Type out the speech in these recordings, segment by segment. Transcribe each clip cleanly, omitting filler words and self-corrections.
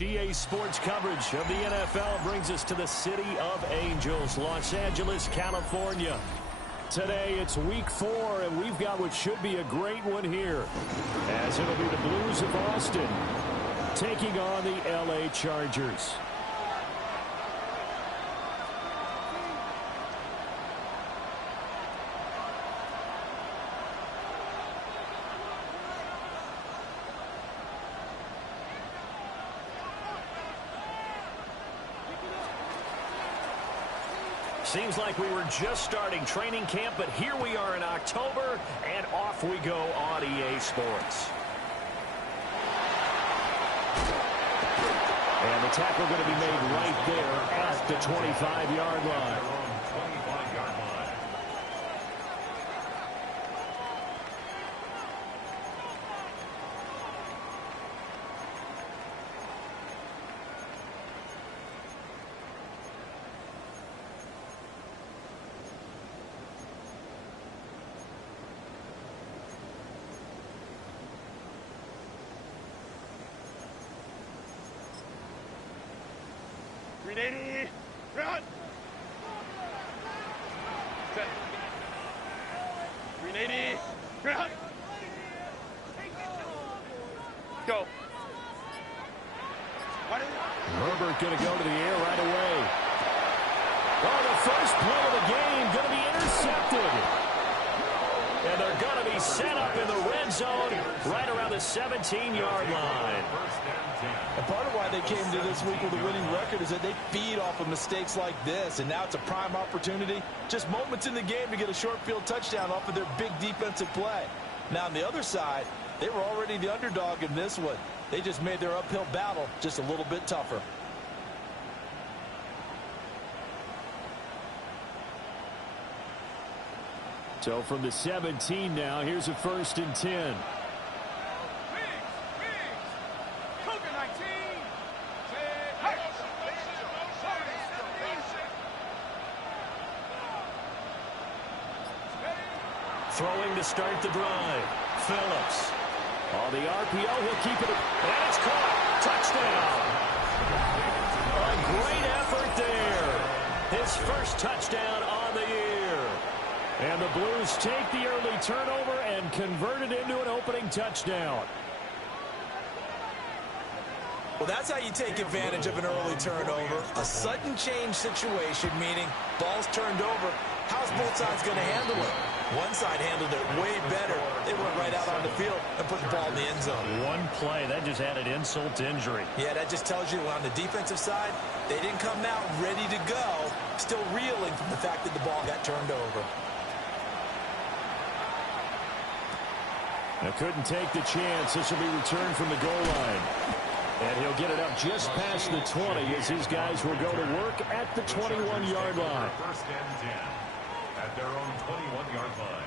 EA Sports coverage of the NFL brings us to the City of Angels, Los Angeles, California. Today it's week 4, and we've got what should be a great one here, as it'll be the Blues of Austin taking on the LA Chargers. Seems like we were just starting training camp, but here we are in October, and off we go on EA Sports. And the tackle going to be made right there at the 25-yard line. Ready, run. Okay. Ready, run. Go. Herbert going to go to the air right away. Oh, the first play of the game going to be intercepted. And they're going to be set up in the red zone right around the 17-yard line. And part of why they came to this week with a winning record is that they feed off of mistakes like this, and now it's a prime opportunity. Just moments in the game to get a short field touchdown off of their big defensive play. Now on the other side, they were already the underdog in this one. They just made their uphill battle just a little bit tougher. So from the 17 now, here's a 1st and 10. Throwing to start the drive. Phillips. On the RPO, he'll keep it. And it's caught. Touchdown. A great effort there. His first touchdown on the year. And the Blues take the early turnover and convert it into an opening touchdown. Well, that's how you take advantage of an early turnover. A sudden change situation, meaning ball's turned over. How's both sides going to handle it? One side handled it way better. They went right out on the field and put the ball in the end zone. One play, that just added insult to injury. Yeah, that just tells you on the defensive side, they didn't come out ready to go, still reeling from the fact that the ball got turned over. Now couldn't take the chance. This will be returned from the goal line. And he'll get it up just past the 20 as his guys will go to work at the 21-yard line. 1st and 10 at their own 21-yard line.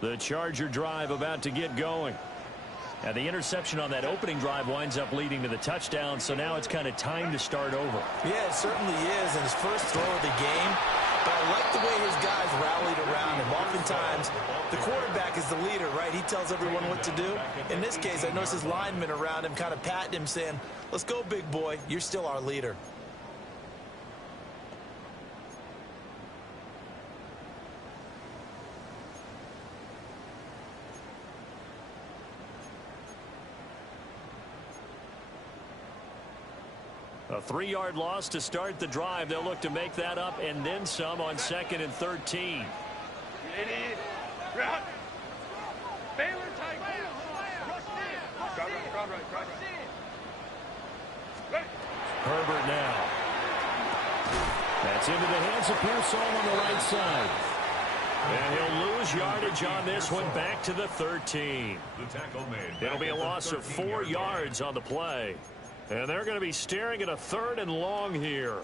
The Charger drive about to get going. And the interception on that opening drive winds up leading to the touchdown, so now it's kind of time to start over. Yeah, it certainly is, and his first throw of the game. But I like the way his guys rallied around him. Oftentimes, the quarterback is the leader, right? He tells everyone what to do. In this case, I noticed his linemen around him kind of patting him, saying, "Let's go, big boy. You're still our leader." A 3-yard loss to start the drive. They'll look to make that up and then some on 2nd and 13. Route. Baylor tight. Herbert now. That's into the hands of Pearsall on the right side. And he'll lose yardage on this one back to the 13. The tackle made. It'll be a loss of 4 yards on the play. And they're going to be staring at a 3rd and long here.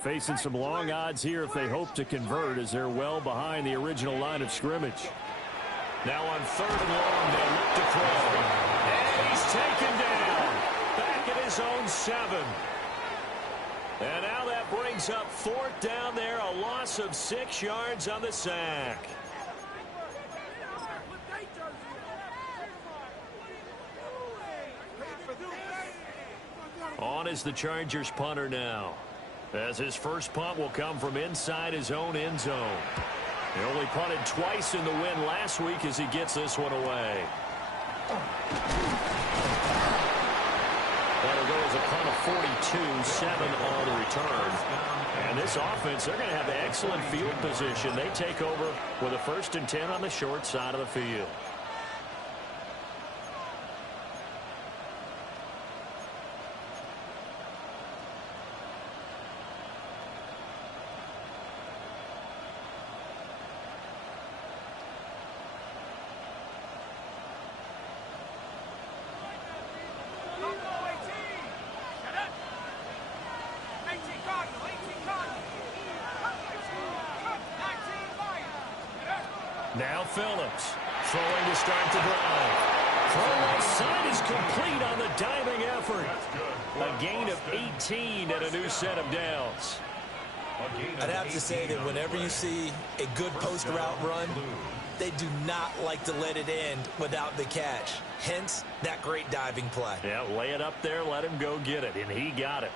Facing some long odds here if they hope to convert, as they're well behind the original line of scrimmage. Now on 3rd and long, they look to throw. And he's taken down. Back at his own 7. And now that brings up 4th down there, a loss of 6 yards on the sack. On is the Chargers punter now, as his first punt will come from inside his own end zone. He only punted twice in the win last week as he gets this one away. That'll go as a punt of 42, 7 on the return. And this offense, they're going to have excellent field position. They take over with a 1st and 10 on the short side of the field. Now Phillips throwing to start the drive. Throw left side is complete on the diving effort. A gain of 18 and a new set of downs. I'd have to say that whenever you see a good post route run, they do not like to let it end without the catch. Hence, that great diving play. Yeah, lay it up there, let him go get it, and he got it.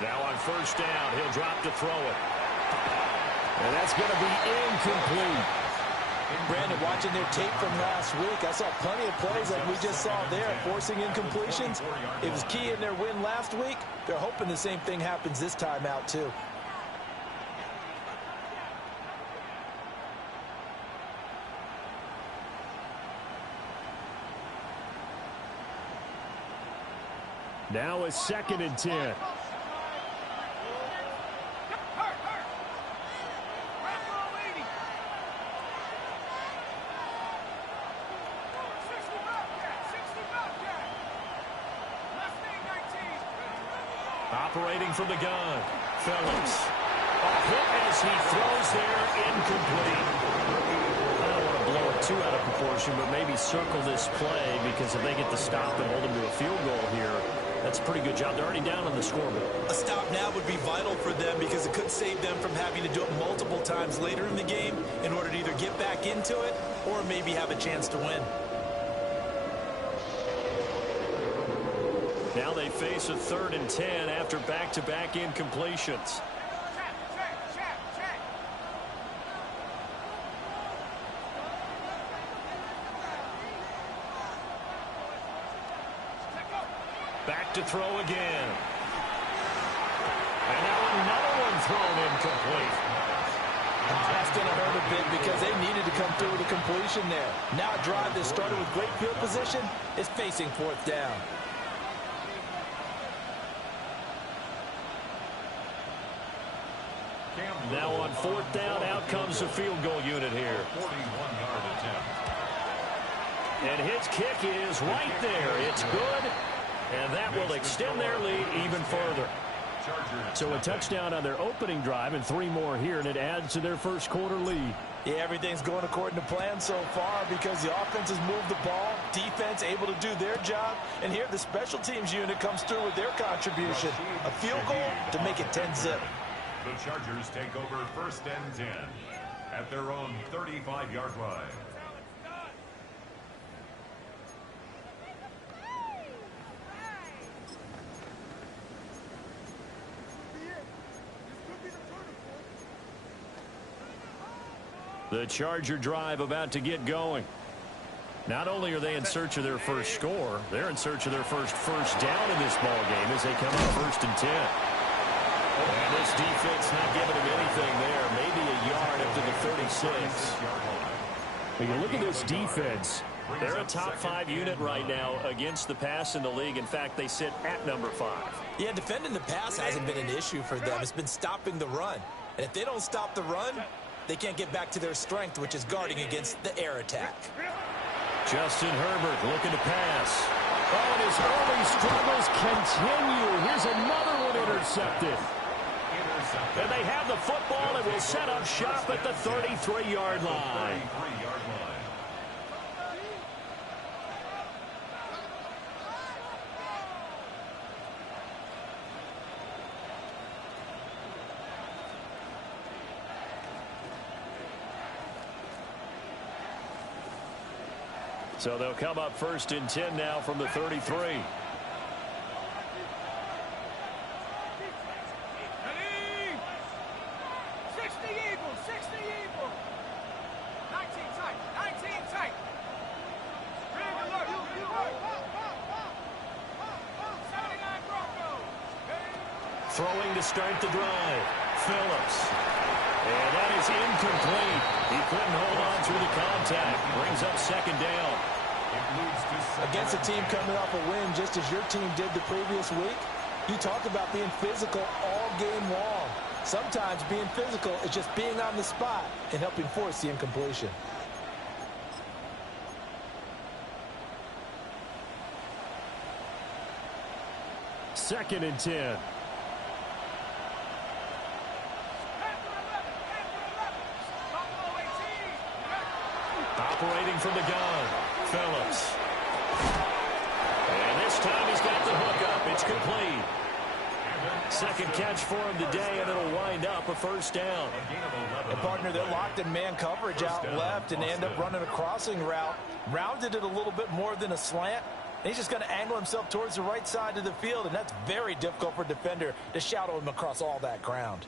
Now on 1st down, he'll drop to throw it. And that's going to be incomplete. Brandon, watching their tape from last week, I saw plenty of plays like we just saw there, forcing incompletions. It was key in their win last week. They're hoping the same thing happens this time out, too. Now a 2nd and 10. Operating from the gun, Phillips. A hit as he throws there, incomplete. I don't want to blow it too out of proportion, but maybe circle this play, because if they get the stop and hold them to a field goal here, that's a pretty good job. They're already down on the scoreboard. A stop now would be vital for them, because it could save them from having to do it multiple times later in the game in order to either get back into it or maybe have a chance to win. Now they face a 3rd and 10 after back-to-back incompletions. Back to throw again. And now another one thrown incomplete. That's going to hurt a bit because they needed to come through with a completion there. Now a drive that started with great field position is facing 4th down. Now on 4th down, out comes the field goal unit here. 41-yard attempt. And his kick is right there. It's good, and that will extend their lead even further. So a touchdown on their opening drive and 3 more here, and it adds to their first quarter lead. Yeah, everything's going according to plan so far because the offense has moved the ball, defense able to do their job, and here the special teams unit comes through with their contribution. A field goal to make it 10-zip. The Chargers take over 1st and 10 at their own 35-yard line. The Charger drive about to get going. Not only are they in search of their first score, they're in search of their first down in this ball game as they come up 1st and 10. And this defense not giving him anything there. Maybe a yard up to the 36. When you look at this defense, brings They're a up top 5 unit right now against the pass in the league. In fact, they sit at number 5. Yeah, defending the pass hasn't been an issue for them. It's been stopping the run. And if they don't stop the run, they can't get back to their strength, which is guarding against the air attack. Justin Herbert looking to pass. Oh, and his early struggles continue. Here's another one intercepted. And they have the football and will set up shop at the 33-yard line. So they'll come up 1st and 10 now from the 33. Throwing to start the drive. Phillips. And that is incomplete. He couldn't hold on through the contact. Brings up 2nd down. Against a team coming off a win just as your team did the previous week, you talk about being physical all game long. Sometimes being physical is just being on the spot and helping force the incompletion. Second and 10. Operating from the gun, Phillips. And this time he's got the hook up. It's complete. 2nd catch for him today, and it'll wind up a 1st down. And partner, they're locked in man coverage out left, and they end up running a crossing route. Rounded it a little bit more than a slant. And he's just going to angle himself towards the right side of the field, and that's very difficult for a defender to shadow him across all that ground.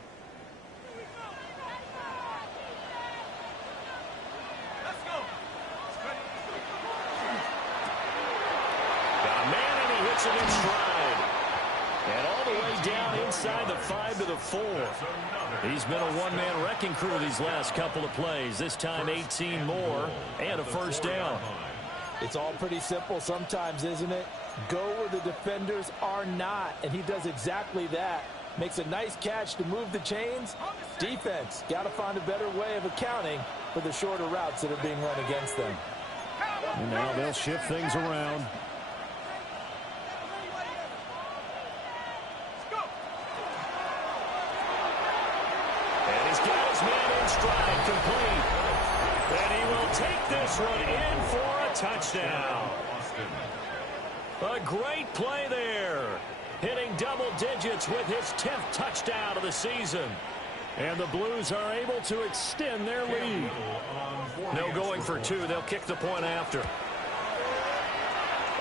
Him in stride. And all the way down inside the 5 to the 4. He's been a one-man wrecking crew these last couple of plays. This time 18 more and a 1st down. It's all pretty simple sometimes, isn't it? Go where the defenders are not, and he does exactly that. Makes a nice catch to move the chains. Defense, got to find a better way of accounting for the shorter routes that are being run against them. And now they'll shift things around. Stride complete. And he will take this one in for a touchdown. A great play there. Hitting double digits with his 10th touchdown of the season. And the Blues are able to extend their lead. No going for 2. They'll kick the point after.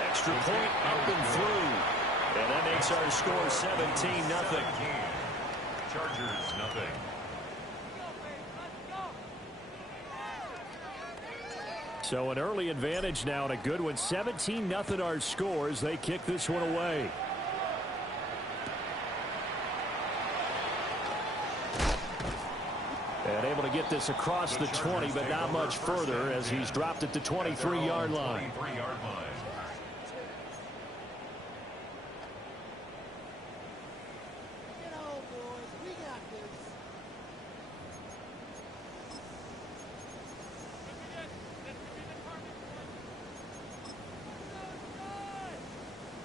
Extra point up and through. And that makes our score 17-0. Chargers, nothing. So an early advantage now and a good one. 17-0 our score as they kick this one away. And able to get this across the 20, but not much further as he's dropped at the 23-yard line.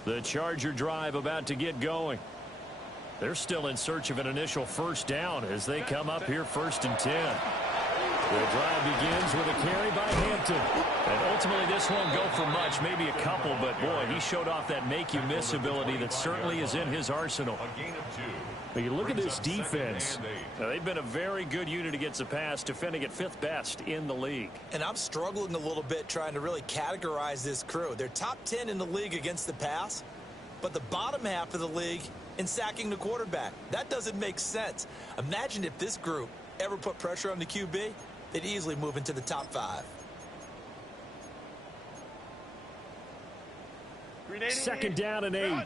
The Charger drive about to get going. They're still in search of an initial 1st down as they come up here 1st and 10. The drive begins with a carry by Hampton. And ultimately this won't go for much, maybe a couple, but boy, he showed off that make-you-miss ability that certainly is in his arsenal. But you look at this defense. Now, they've been a very good unit against the pass, defending at 5th best in the league. And I'm struggling a little bit trying to really categorize this crew. They're top 10 in the league against the pass, but the bottom half of the league in sacking the quarterback. That doesn't make sense. Imagine if this group ever put pressure on the QB, they'd easily move into the top 5. 2nd down and 8.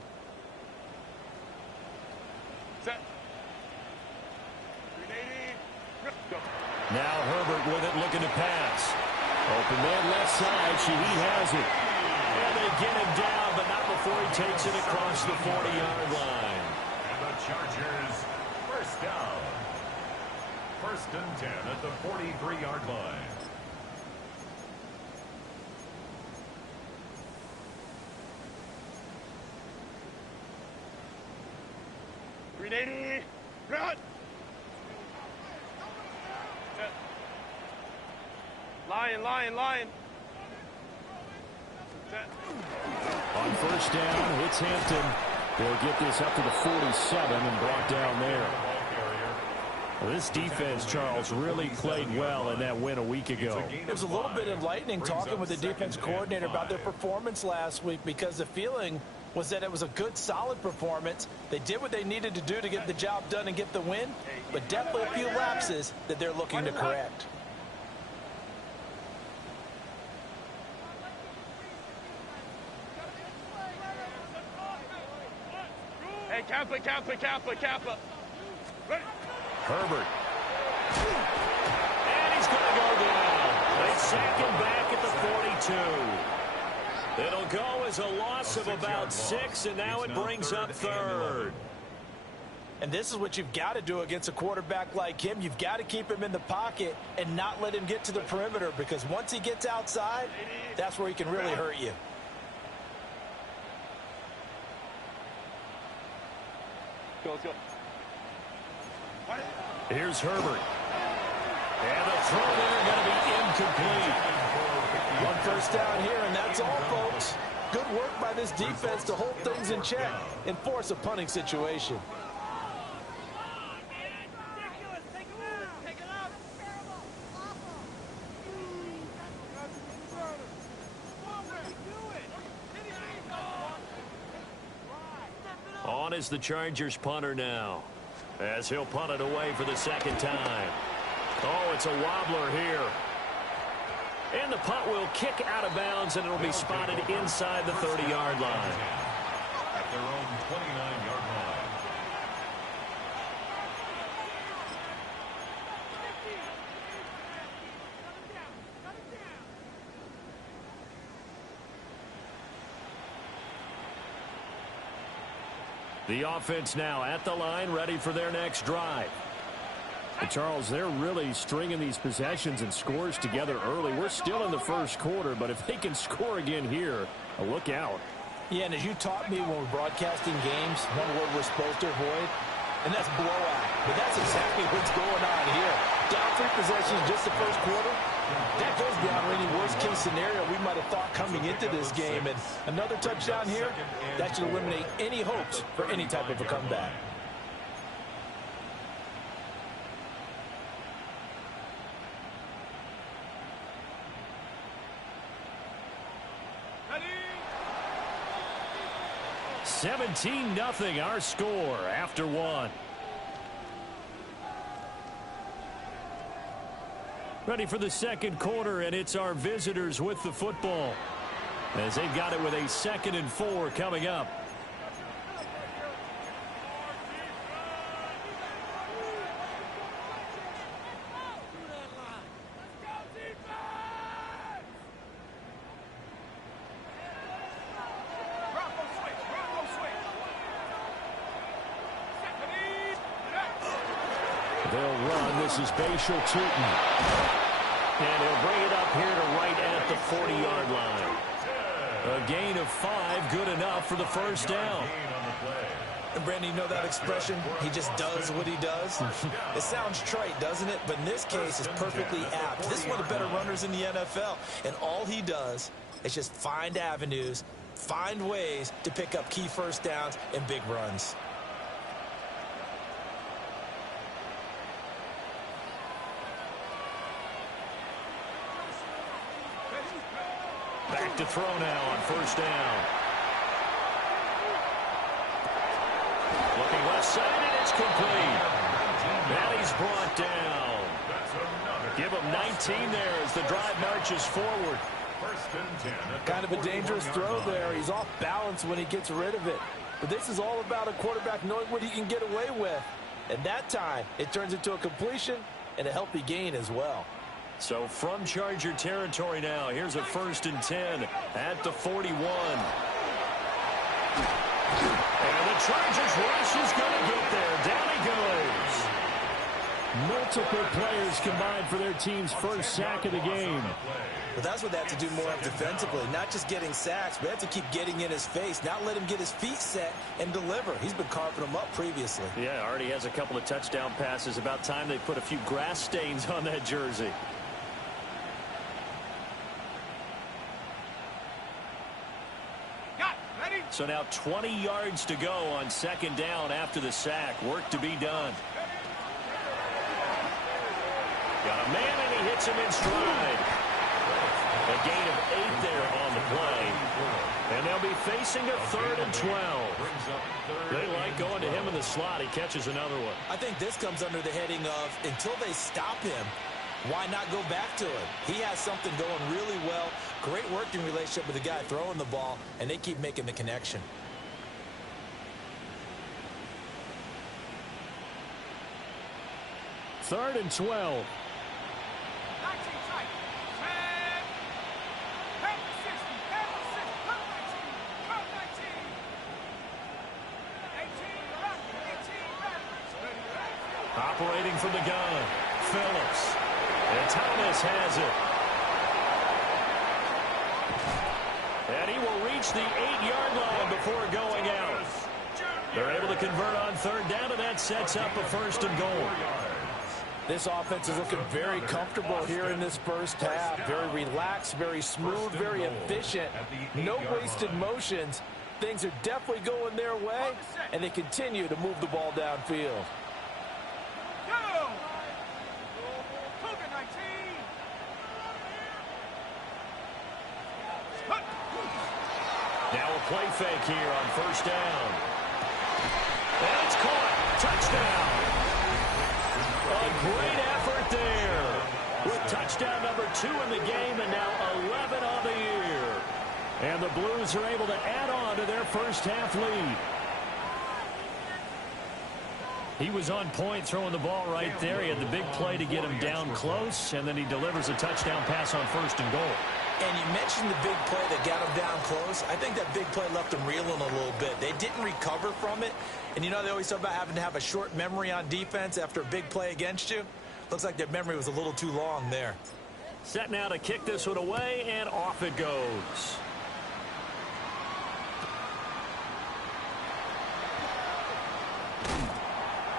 Set. Now Herbert with it, looking to pass. Open man left side. He has it. And they get him down, but not before he takes it across the 40-yard line. And the Chargers, first down. 1st and 10 at the 43-yard line. Grenade! Run! Lion. On 1st down, it's Hampton. They'll get this up to the 47 and brought down there. Well, this defense, Charles, really played well in that win a week ago. It was a little bit enlightening talking with the defense coordinator about their performance last week, because the feeling was that it was a good, solid performance. They did what they needed to do to get the job done and get the win, but definitely a few lapses that they're looking to correct. Hey, Kappa. Ready? Herbert. And he's going to go down. They sack him back at the 42. It'll go as a loss of about 6, and now it brings up 3rd. And this is what you've got to do against a quarterback like him. You've got to keep him in the pocket and not let him get to the perimeter, because once he gets outside, that's where he can really hurt you. Let's go. Here's Herbert. And the throw there going to be incomplete. 1 first down here, and that's all, folks. Good work by this defense to hold things in check and force a punting situation. On is the Chargers punter now, as he'll punt it away for the 2nd time. Oh, it's a wobbler here. And the punt will kick out of bounds, and it'll be spotted inside the 30-yard line. At their own 29-yard line. The offense now at the line, ready for their next drive. And Charles, they're really stringing these possessions and scores together early. We're still in the 1st quarter, but if they can score again here, look out. Yeah, and as you taught me when we're broadcasting games, one word we're supposed to avoid, and that's blowout. But that's exactly what's going on here. Down 3 possessions just the 1st quarter. That goes beyond any worst-case scenario we might have thought coming into this game. And another touchdown here, that should eliminate any hopes for any type of a comeback. Ready? 17-0 our score after 1. Ready for the 2nd quarter, and it's our visitors with the football, as they've got it with a 2nd and 4 coming up. They'll run. This is Bashal Tootin. And he'll bring it up here to right at the 40-yard line. A gain of 5, good enough for the 1st down. And Brandon, you know that expression? He just does what he does. It sounds trite, doesn't it? But in this case, it's perfectly apt. This is one of the better runners in the NFL. And all he does is just find avenues, find ways to pick up key 1st downs and big runs. Back to throw now on 1st down. Looking left side, and it's complete. And he's brought down. Give him 19 there as the drive marches forward. 1st and 10. Kind of a dangerous throw there. He's off balance when he gets rid of it. But this is all about a quarterback knowing what he can get away with. And that time, it turns into a completion and a healthy gain as well. So from Charger territory now, here's a 1st and 10 at the 41. And the Chargers rush is going to get there. Down he goes. Multiple players combined for their team's first sack of the game. But that's what they have to do more of defensively. Not just getting sacks, but they have to keep getting in his face. Not let him get his feet set and deliver. He's been carving them up previously. Yeah, already has a couple of touchdown passes. About time they put a few grass stains on that jersey. So now 20 yards to go on 2nd down after the sack. Work to be done. Got a man, and he hits him in stride. A gain of 8 there on the play. And they'll be facing a 3rd and 12. They like going to him in the slot. He catches another one. I think this comes under the heading of, until they stop him, why not go back to it? He has something going really well. Great working relationship with the guy throwing the ball, and they keep making the connection. Third and 12. Operating from the gun, Phillips. And Thomas has it. And he will reach the 8-yard line before going out. They're able to convert on 3rd down, and that sets up a 1st and goal. This offense is looking very comfortable here in this first half. Very relaxed, very smooth, very efficient. No wasted motions. Things are definitely going their way, and they continue to move the ball downfield. Now a play fake here on 1st down. And it's caught. Touchdown. A great effort there. With touchdown number 2 in the game and now 11 on the year. And the Blues are able to add on to their first half lead. He was on point throwing the ball right there. He had the big play to get him down close, and then he delivers a touchdown pass on 1st and goal. And you mentioned the big play that got him down close. I think that big play left him reeling a little bit. They didn't recover from it. And you know they always talk about having to have a short memory on defense after a big play against you. Looks like their memory was a little too long there. Set now to kick this one away, and off it goes.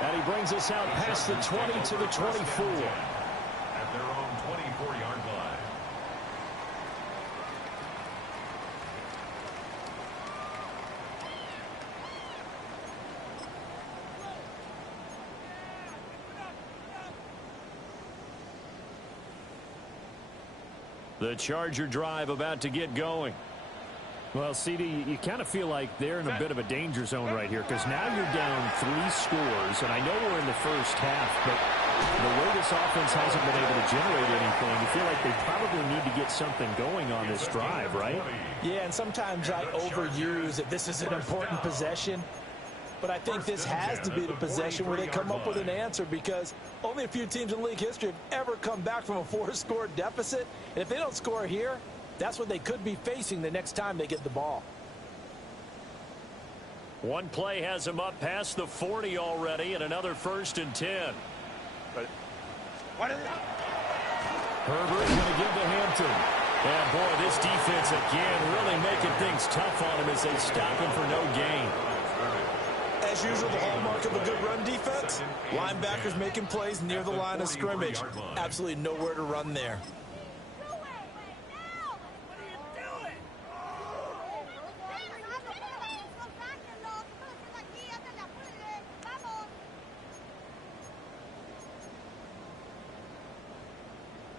And he brings us out past the 20 to the 24. At their own 24-yard line. The Charger drive about to get going. Well, CD, you kind of feel like they're in a bit of a danger zone right here because now you're down 3 scores, and I know we're in the first half, but the way this offense hasn't been able to generate anything, you feel like they probably need to get something going on this drive, right? Yeah, and sometimes I overuse that this is an important possession, but I think this has to be the possession where they come up with an answer because only a few teams in league history have ever come back from a 4-score deficit, and if they don't score here, that's what they could be facing the next time they get the ball. One play has him up past the 40 already, and another 1st and 10. Herbert going to give to Hampton. And, boy, this defense again really making things tough on him as they stop him for no gain. As usual, the hallmark of a good run defense, linebackers making plays near the line of scrimmage. Absolutely nowhere to run there.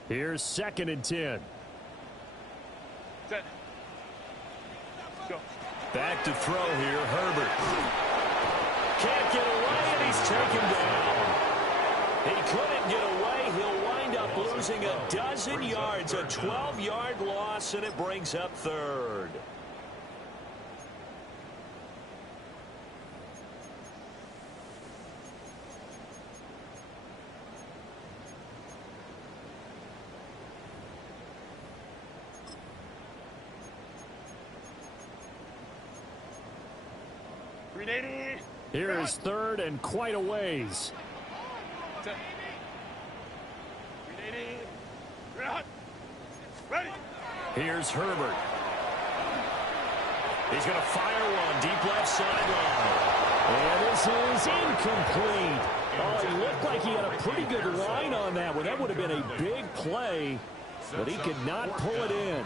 Here's 2nd and 10. Set. Go. Back to throw here, Herbert. Can't get away, and he's taken down. He couldn't get away. He'll wind up losing a dozen yards, a 12-yard loss, and it brings up 3rd. Here is third and quite a ways. Here's Herbert. He's going to fire one deep left sideline. And this is incomplete. Oh, it looked like he had a pretty good line on that one. That would have been a big play, but he could not pull it in.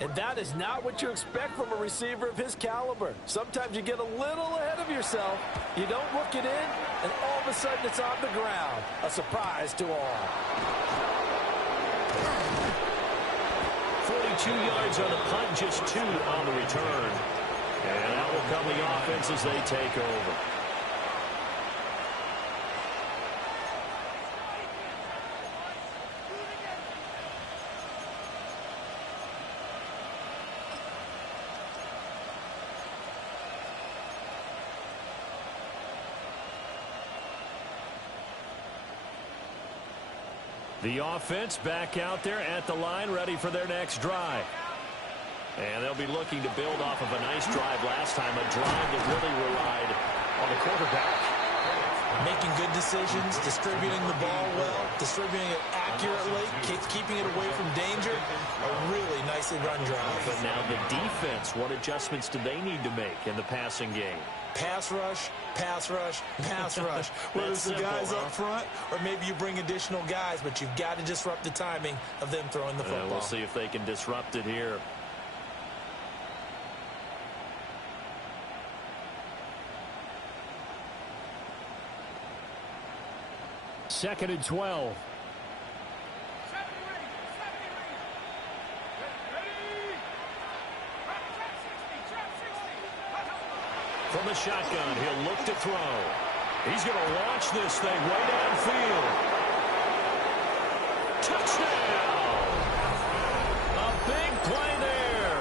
And that is not what you expect from a receiver of his caliber. Sometimes you get a little ahead of yourself. You don't look it in, and all of a sudden it's on the ground. A surprise to all. 42 yards on the punt, just 2 on the return. And that will come the offense as they take over. The offense back out there at the line, ready for their next drive. And they'll be looking to build off of a nice drive last time, a drive that really relied on the quarterback. Making good decisions, distributing the ball well, distributing it accurately, keeping it away from danger. A really nicely run drive. But now the defense, what adjustments do they need to make in the passing game? Pass rush, pass rush, pass rush. Whether it's the guys up front or maybe you bring additional guys, but you've got to disrupt the timing of them throwing the football. We'll see if they can disrupt it here. Second and 12. From the shotgun, he'll look to throw. He's going to launch this thing way downfield. Touchdown! A big play there.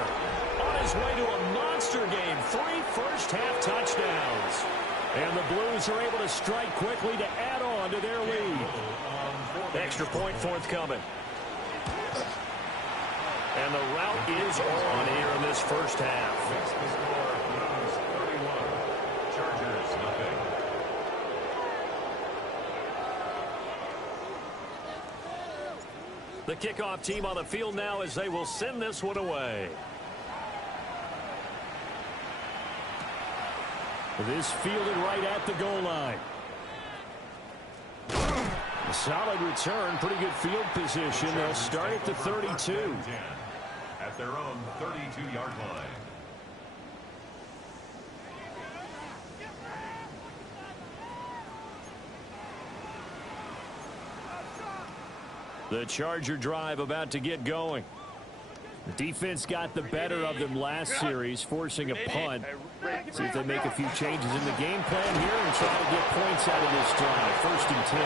On his way to a monster game. 3 first-half touchdowns. And the Blues are able to strike quickly to add on to their lead. Extra point forthcoming. And the route is on here in this first half. The kickoff team on the field now as they will send this one away. This fielded right at the goal line. A solid return, pretty good field position. They'll start at the 32. At their own 32-yard line. The Charger drive about to get going. The defense got the better of them last series, forcing a punt. See if they make a few changes in the game plan here and try to get points out of this drive. First and 10.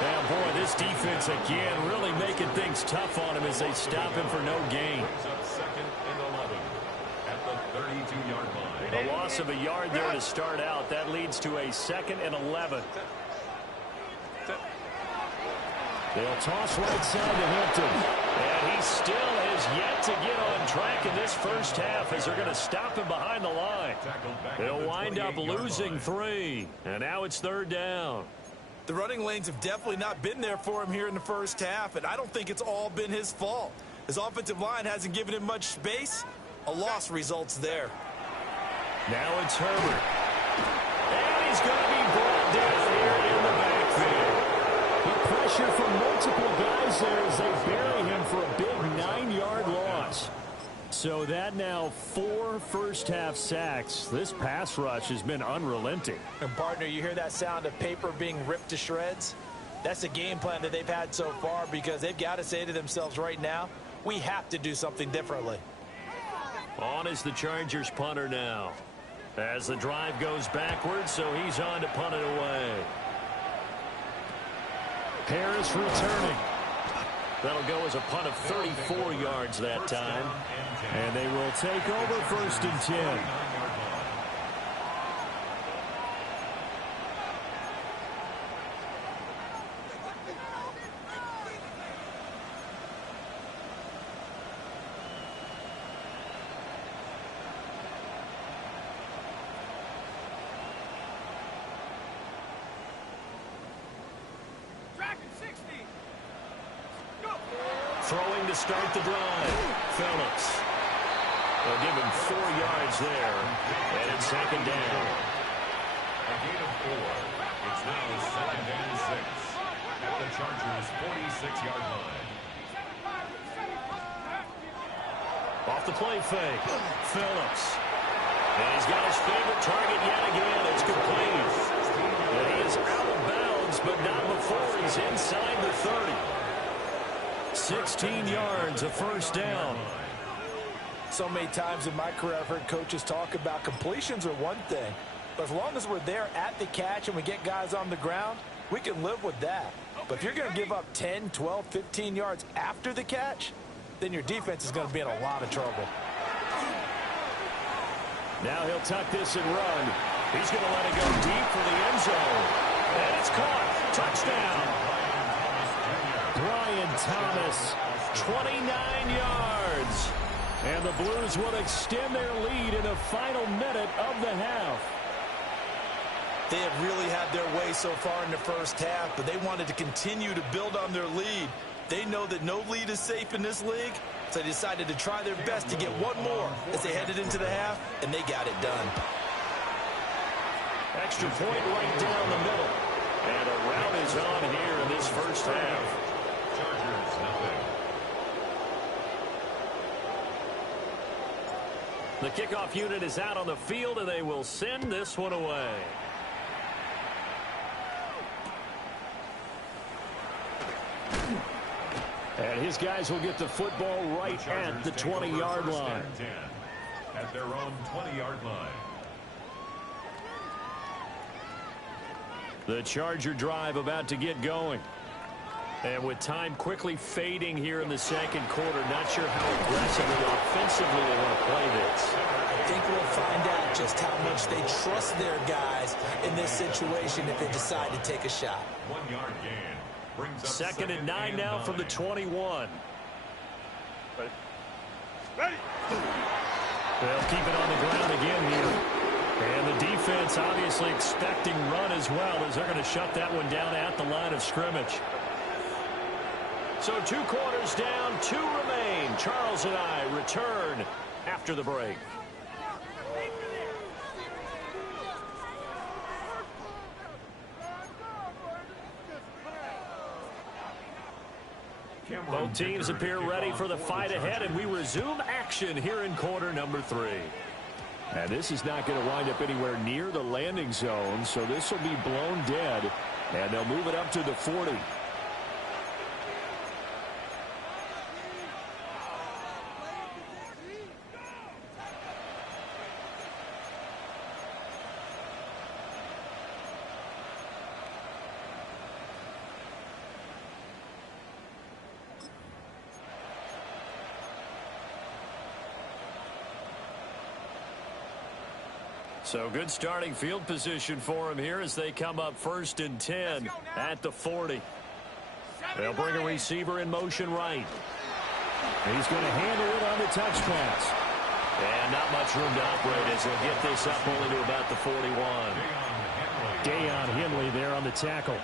Now, boy, this defense again really making things tough on him as they stop him for no gain. Second and 11 at the 32-yard line. A loss of a yard there to start out. That leads to a second and 11. They'll toss right side to Hampton. And he still has yet to get on track in this first half as they're going to stop him behind the line. They'll wind up losing 3. And now it's third down. The running lanes have definitely not been there for him here in the first half, and I don't think it's all been his fault. His offensive line hasn't given him much space. A loss results there. Now it's Herbert. And he's going to be brought down here in the backfield. The pressure from multiple guys there as they bury him for a big 9-yard loss. So that now 4 first-half sacks. This pass rush has been unrelenting. And, partner, you hear that sound of paper being ripped to shreds? That's the game plan that they've had so far because they've got to say to themselves right now, we have to do something differently. On is the Chargers punter now. As the drive goes backwards, so he's on to punt it away. Harris returning. That'll go as a punt of 34 yards that time. And they will take over first and 10. Throwing to start the drive. Phillips. They'll give him 4 yards there. And it's second down. A gain of 4. It's now 2nd and 6 at the Chargers' 46-yard line. Off the play fake. Phillips. And he's got his favorite target yet again. It's complete. And he is out of bounds, but not before he's inside the 30. 16 yards, a first down. So many times in my career I've heard coaches talk about completions are one thing. But as long as we're there at the catch and we get guys on the ground, we can live with that. But if you're going to give up 10, 12, 15 yards after the catch, then your defense is going to be in a lot of trouble. Now he'll tuck this and run. He's going to let it go deep for the end zone. And it's caught. Touchdown. Brian Thomas, 29 yards. And the Blues will extend their lead in the final minute of the half. They have really had their way so far in the first half, but they wanted to continue to build on their lead. They know that no lead is safe in this league, so they decided to try their best to get one more as they headed into the half, and they got it done. Extra point right down the middle. And a rout is on here in this first half. Chargers, nothing. The kickoff unit is out on the field, and they will send this one away. And his guys will get the football right at the 20-yard line. At their own 20-yard line. The Charger drive about to get going. And with time quickly fading here in the second quarter, not sure how aggressively or offensively they want to play this. I think we'll find out just how much they trust their guys in this situation if they decide to take a shot. 1 yard gain. Brings up Second and 9 now from the 21. Ready. They'll keep it on the ground again here. And the defense obviously expecting run as well, as they're going to shut that one down at the line of scrimmage. So 2 quarters down, 2 remain. Charles and I return after the break. Both teams appear ready for the fight ahead, and we resume action here in quarter number 3. And this is not going to wind up anywhere near the landing zone, so this will be blown dead, and they'll move it up to the 40. So good starting field position for him here as they come up 1st and 10 at the 40. They'll bring a receiver in motion right. He's going to handle it on the touch pass. And not much room to operate as they'll get this up only to about the 41. Deion Henley there on the tackle.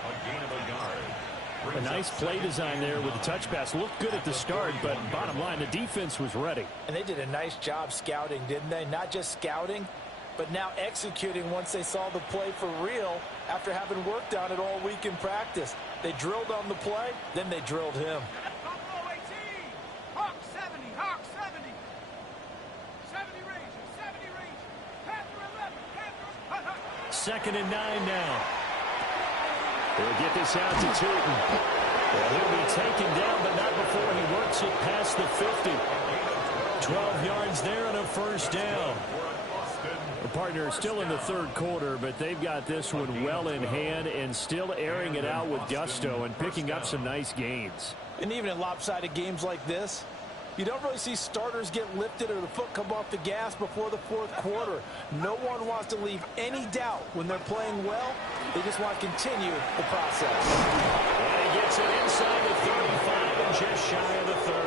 A nice play design there with the touch pass. Looked good at the start, but bottom line, the defense was ready. And they did a nice job scouting, didn't they? Not just scouting, but now executing once they saw the play for real after having worked on it all week in practice. They drilled on the play, then they drilled him. Buffalo 18. Hawk 70. Hawk 70. 70 Rangers. 70 Rangers. Panther 11. Panthers. Hut, hut. 2nd and 9 now. They'll get this out to Tootin. Well, he'll be taken down, but not before he works it past the 50. 12 yards there and a first down. The partner is still in the 3rd quarter, but they've got this one well in hand and still airing it out with gusto and picking up some nice gains. And even in lopsided games like this, you don't really see starters get lifted or the foot come off the gas before the 4th quarter. No one wants to leave any doubt when they're playing well. They just want to continue the process. And he gets it inside the 35 and just shy of the 30.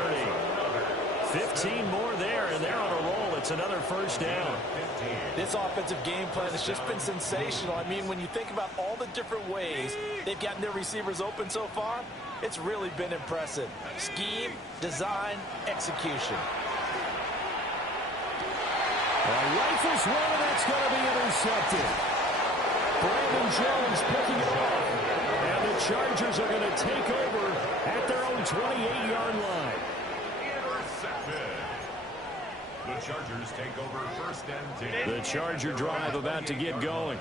15 more there, and they're on a roll. It's another first down. This offensive game plan has just been sensational. I mean, when you think about all the different ways they've gotten their receivers open so far, it's really been impressive. Scheme, design, execution. Rifles one, and that's going to be intercepted. Brandon Jones picking it off. And the Chargers are going to take over at their own 28-yard line. Intercepted. The Chargers take over first and 10. The Charger drive about to get going.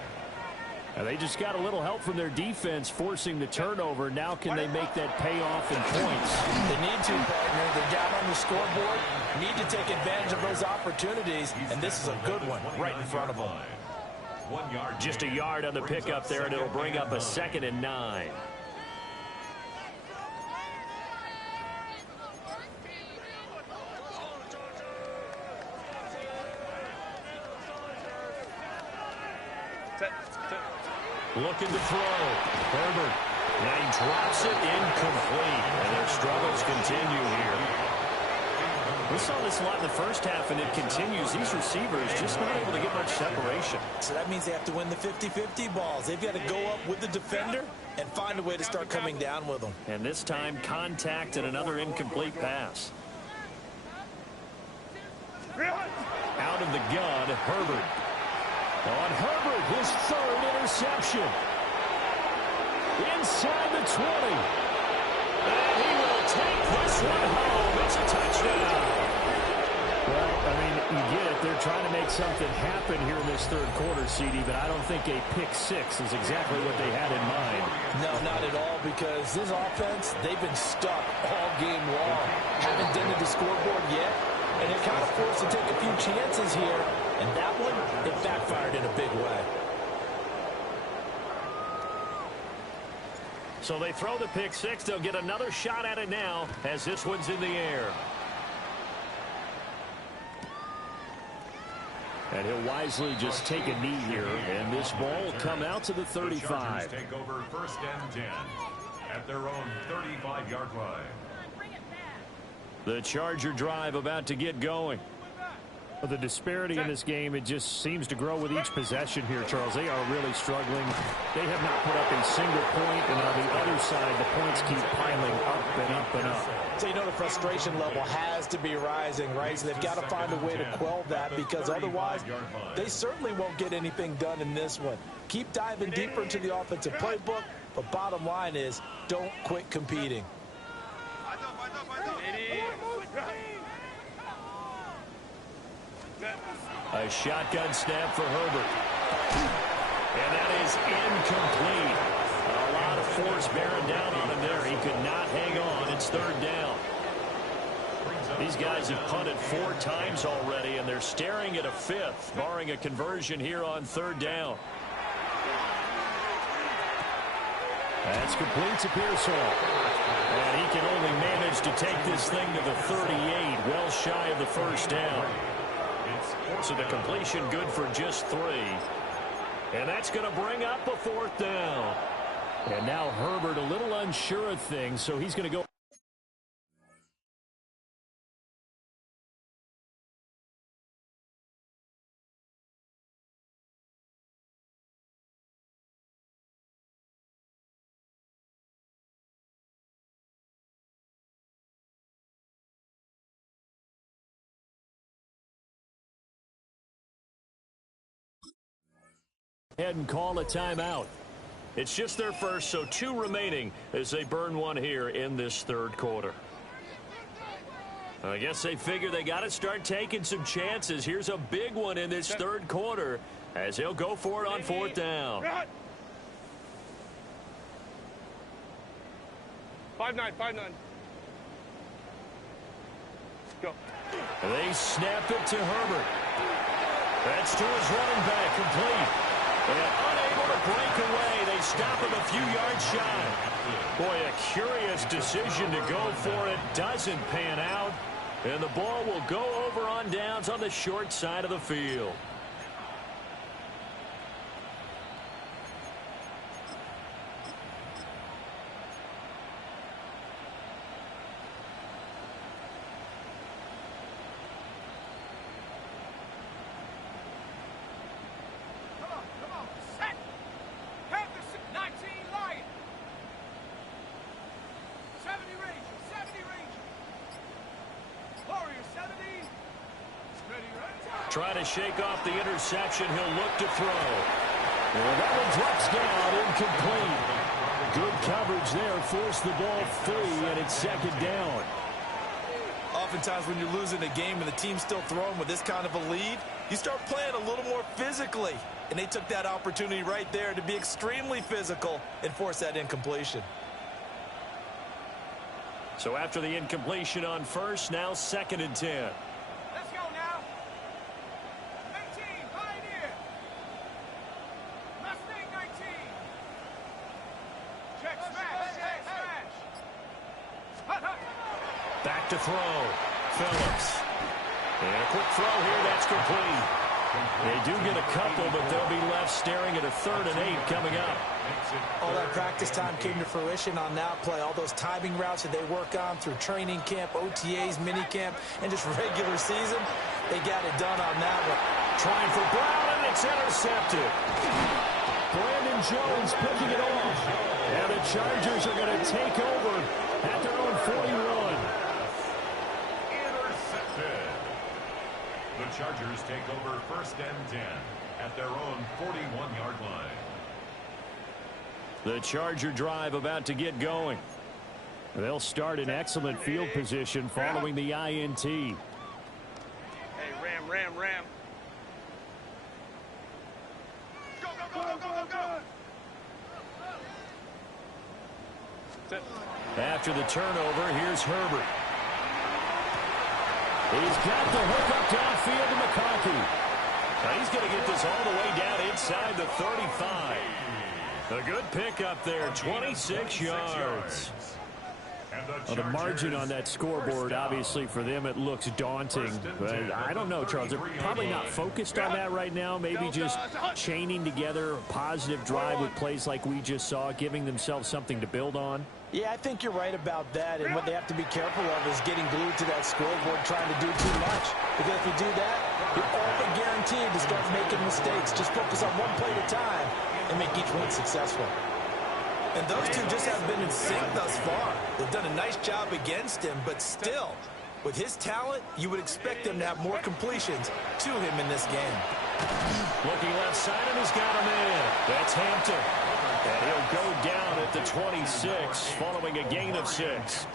And they just got a little help from their defense forcing the turnover. Now can they make that pay off in points? They need to, partner. They're down on the scoreboard. Need to take advantage of those opportunities, and this is a good one right in front of them. 1 yard. Just a yard on the pickup there, and it'll bring up a 2nd and 9. Looking to throw. Herbert. Now he drops it incomplete. And their struggles continue here. We saw this a lot in the first half, and it continues. These receivers just not able to get much separation. So that means they have to win the 50-50 balls. They've got to go up with the defender and find a way to start coming down with them. And this time, contact and another incomplete pass. Out of the gun, Herbert. On Herbert, his 3rd interception. Inside the 20. And he will take this one home. It's a touchdown. Well, I mean, you get it. They're trying to make something happen here in this 3rd quarter, CD, but I don't think a pick 6 is exactly what they had in mind. No, not at all, because this offense, they've been stuck all game long. Haven't dented the scoreboard yet, and they're kind of forced to take a few chances here. And that one, it backfired in a big way. So they throw the pick 6. They'll get another shot at it now as this one's in the air. And he'll wisely just take a knee here, and this ball will come out to the 35. The Chargers take over first and 10 at their own 35-yard line. The Charger drive about to get going. The disparity in this game, it just seems to grow with each possession here, Charles. They are really struggling. They have not put up a single point, and on the other side, the points keep piling up and up and up. So, you know, the frustration level has to be rising, right? So they've got to find a way to quell that, because otherwise they certainly won't get anything done in this one. Keep diving deeper into the offensive playbook, but bottom line is don't quit competing. A shotgun snap for Herbert. And that is incomplete. A lot of force bearing down on him there. He could not hang on. It's 3rd down. These guys have punted 4 times already, and they're staring at a 5th, barring a conversion here on 3rd down. That's complete to Pearsall. And he can only manage to take this thing to the 38, well shy of the first down. So the completion good for just 3. And that's going to bring up a 4th down. And now Herbert a little unsure of things, so he's going to go. Ahead and call a timeout. It's just their first, so 2 remaining as they burn one here in this 3rd quarter. I guess they figure they got to start taking some chances. Here's a big one in this 3rd quarter as he'll go for it on 4th down. 5-9, 5-9. Go. They snap it to Herbert. That's to his running back, complete. And unable to break away, they stop him a few yards shy. Boy, a curious decision to go for it. Doesn't pan out. And the ball will go over on downs on the short side of the field. try to shake off the interception. He'll look to throw. And that one drops down, incomplete. Good coverage there, forced the ball free, and it's second down. Oftentimes when you're losing a game and the team's still throwing with this kind of a lead, you start playing a little more physically. And they took that opportunity right there to be extremely physical and force that incompletion. So after the incompletion on first, now 2nd and 10. Let's go now. 18, Pioneer. Mustang 19. Check, smash. Hut, hut. Back to throw. Phillips. And a quick throw here. That's complete. They do get a couple, but they'll be left staring at a 3rd and 8 coming up. All that practice time came to fruition on that play. All those timing routes that they work on through training camp, OTAs, minicamp, and just regular season, they got it done on that one. Trying for Brown, and it's intercepted. Brandon Jones picking it off. And the Chargers are going to take over at their own 41. Intercepted. The Chargers take over 1st and 10 at their own 41-yard line. The Charger drive about to get going. They'll start in excellent field position following the INT. Hey, Ram. Go. After the turnover, here's Herbert. He's got the hook up downfield to McConkey. Now he's going to get this all the way down inside the 35. A good pickup there, 26 yards. Well, the margin on that scoreboard, obviously, for them, it looks daunting. But I don't know, Charles. They're probably not focused on that right now. Maybe just chaining together a positive drive with plays like we just saw, giving themselves something to build on. Yeah, I think you're right about that. And what they have to be careful of is getting glued to that scoreboard trying to do too much. Because if you do that, you're all but guaranteed to start making mistakes. Just focus on one play at a time and make each one successful. And those two just have been in sync thus far. They've done a nice job against him, but still, with his talent, you would expect them to have more completions to him in this game. Looking left side, and he's got him in. That's Hampton. And he'll go down at the 26, following a gain of 6.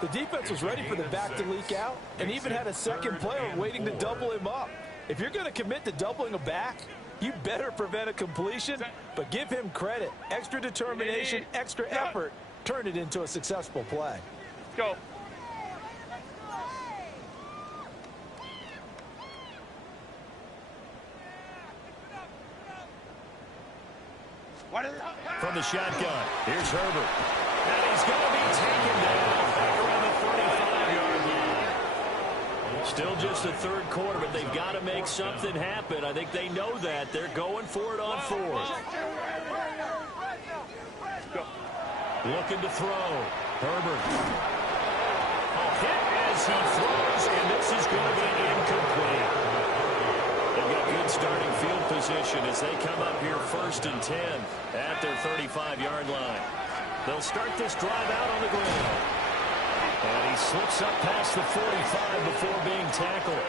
The defense was ready for the back to leak out and even had a second player waiting to double him up. If you're going to commit to doubling a back, you better prevent a completion, but give him credit. Extra determination, extra effort, turn it into a successful play. Go. From the shotgun, here's Herbert. And he's going to be taken down back around the 35-yard line. Still just the 3rd quarter, but they've got to make something happen. I think they know that. They're going for it on 4th. Looking to throw. Herbert. Hit as he throws, and this is going to be incomplete. They've got good starting field position as they come up here 1st and 10 at their 35-yard line. They'll start this drive out on the ground. And he slips up past the 45 before being tackled.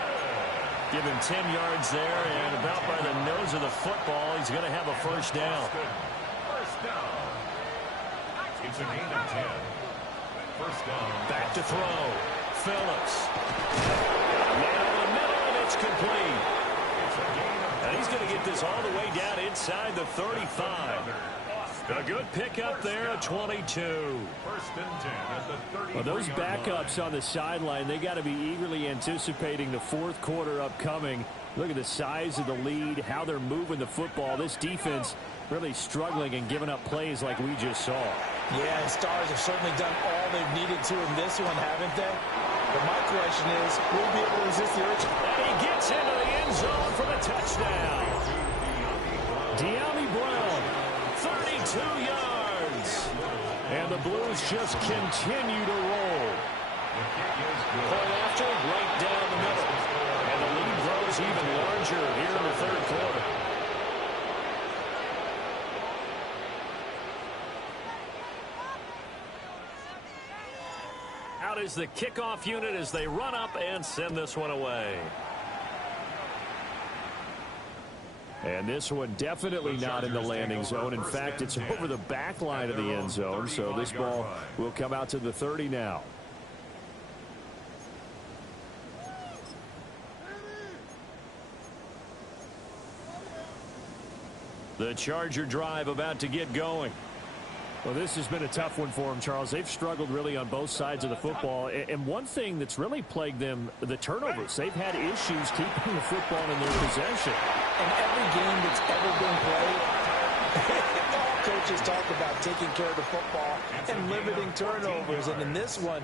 Give him 10 yards there, and about by the nose of the football, he's going to have a 1st down. First down. It's a gain of 10. First down. Back to throw. Phillips. Man over the middle, and it's complete. And he's going to get this all the way down inside the 35. A good pickup there, a 22. First and 10 at the 30. Well, those backups on the sideline, they got to be eagerly anticipating the 4th quarter upcoming. Look at the size of the lead, how they're moving the football. This defense really struggling and giving up plays like we just saw. Yeah, the Stars have certainly done all they've needed to in this one, haven't they? But my question is, will he be able to resist the urge? And he gets into the end zone for the touchdown. De'Ami Brown, 32 yards. And the Blues just continue to roll. Point after, right down the middle. And the lead grows even larger here in the 3rd quarter. Out is the kickoff unit as they run up and send this one away. And this one definitely not in the landing zone. In fact, it's over the back line of the end zone. So this ball will come out to the 30 now. The Charger drive about to get going. Well, this has been a tough one for them, Charles. They've struggled really on both sides of the football. And one thing that's really plagued them, the turnovers. They've had issues keeping the football in their possession. In every game that's ever been played, all coaches talk about taking care of the football and limiting turnovers. And in this one,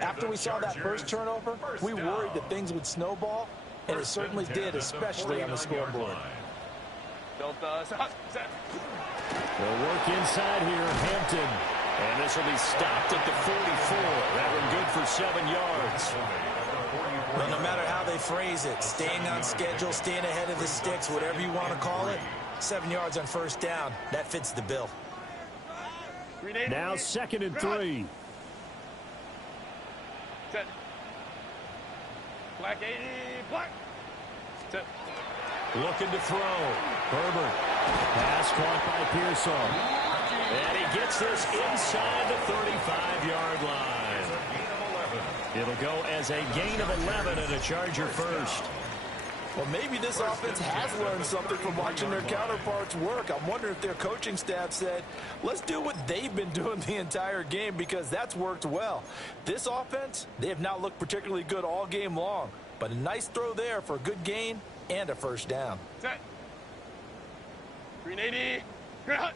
after we saw that first turnover, we worried that things would snowball, and it certainly did, especially on the scoreboard. They'll work inside here, Hampton. And this will be stopped at the 44. That one good for 7 yards. Well, no matter how they phrase it, staying on schedule, staying ahead of the sticks, whatever you want to call it, 7 yards on first down, that fits the bill. Now 2nd and 3. Set. Black 80, black. Set. Looking to throw. Herbert. Pass caught by Pearsall. And he gets this inside the 35-yard line. It'll go as a gain of 11 and a Charger first. Well, maybe this offense has learned something from watching their counterparts work. I'm wondering if their coaching staff said, let's do what they've been doing the entire game, because that's worked well. This offense, they have not looked particularly good all game long, but a nice throw there for a good gain and a first down. Set. 380. Green hut.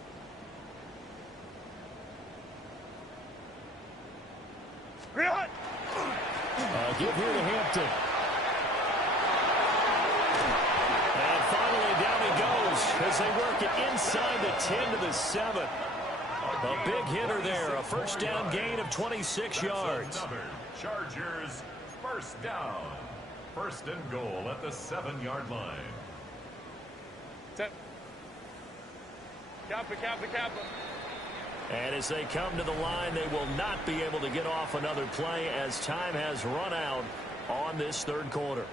Green hut. Give here to Hampton. And finally down he goes as they work it inside the 10 to the 7. A big hitter there. A first down gain of 26 yards. Chargers first down. First and goal at the 7-yard line. Set. Kappa, kappa, kappa. And as they come to the line, they will not be able to get off another play as time has run out on this third quarter.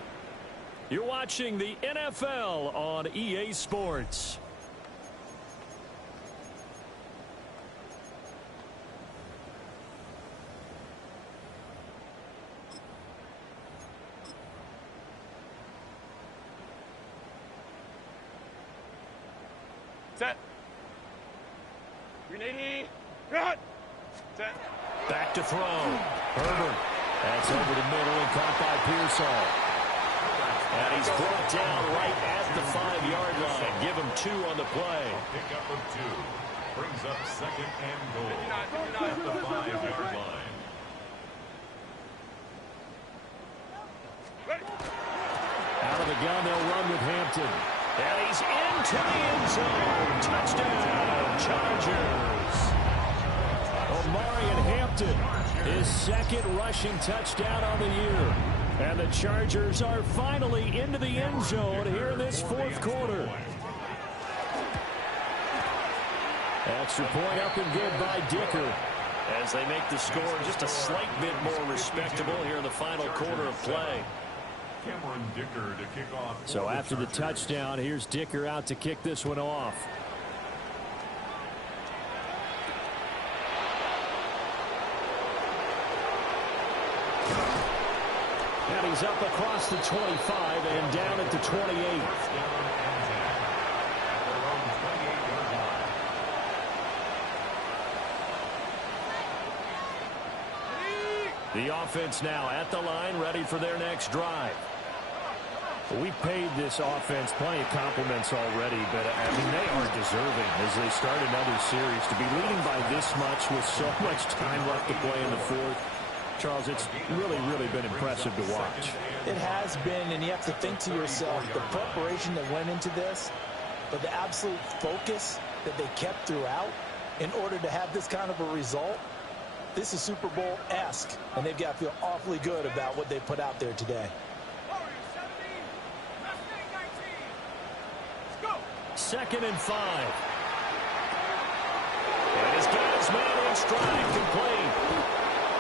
You're watching the NFL on EA Sports. Set. 380. Cut. Set. Back to throw. Herbert. That's over the middle and caught by Pearsall. And he's brought down right at the 5-yard line. Give him 2 on the play. Pick up of 2. Brings up second and goal at the 5-yard line. Out of the gun, they'll run with Hampton. And he's into the end zone. Touchdown, Chargers. Omarion Hampton, his second rushing touchdown on the year. And the Chargers are finally into the end zone here in this fourth quarter. Extra point up and good by Dicker, as they make the score just a slight bit more respectable here in the final quarter of play. Dicker to kick off. So after the touchdown, here's Dicker out to kick this one off. And he's up across the 25 and down at the 28. The offense now at the line, ready for their next drive. We paid this offense plenty of compliments already, but I mean, they are deserving as they start another series. To be leading by this much with so much time left to play in the fourth, Charles, it's really, really been impressive to watch. It has been, and you have to think to yourself, the preparation that went into this, but the absolute focus that they kept throughout in order to have this kind of a result. This is Super Bowl-esque, and they've got to feel awfully good about what they put out there today. 2nd and 5. And he's got his man in stride, complete.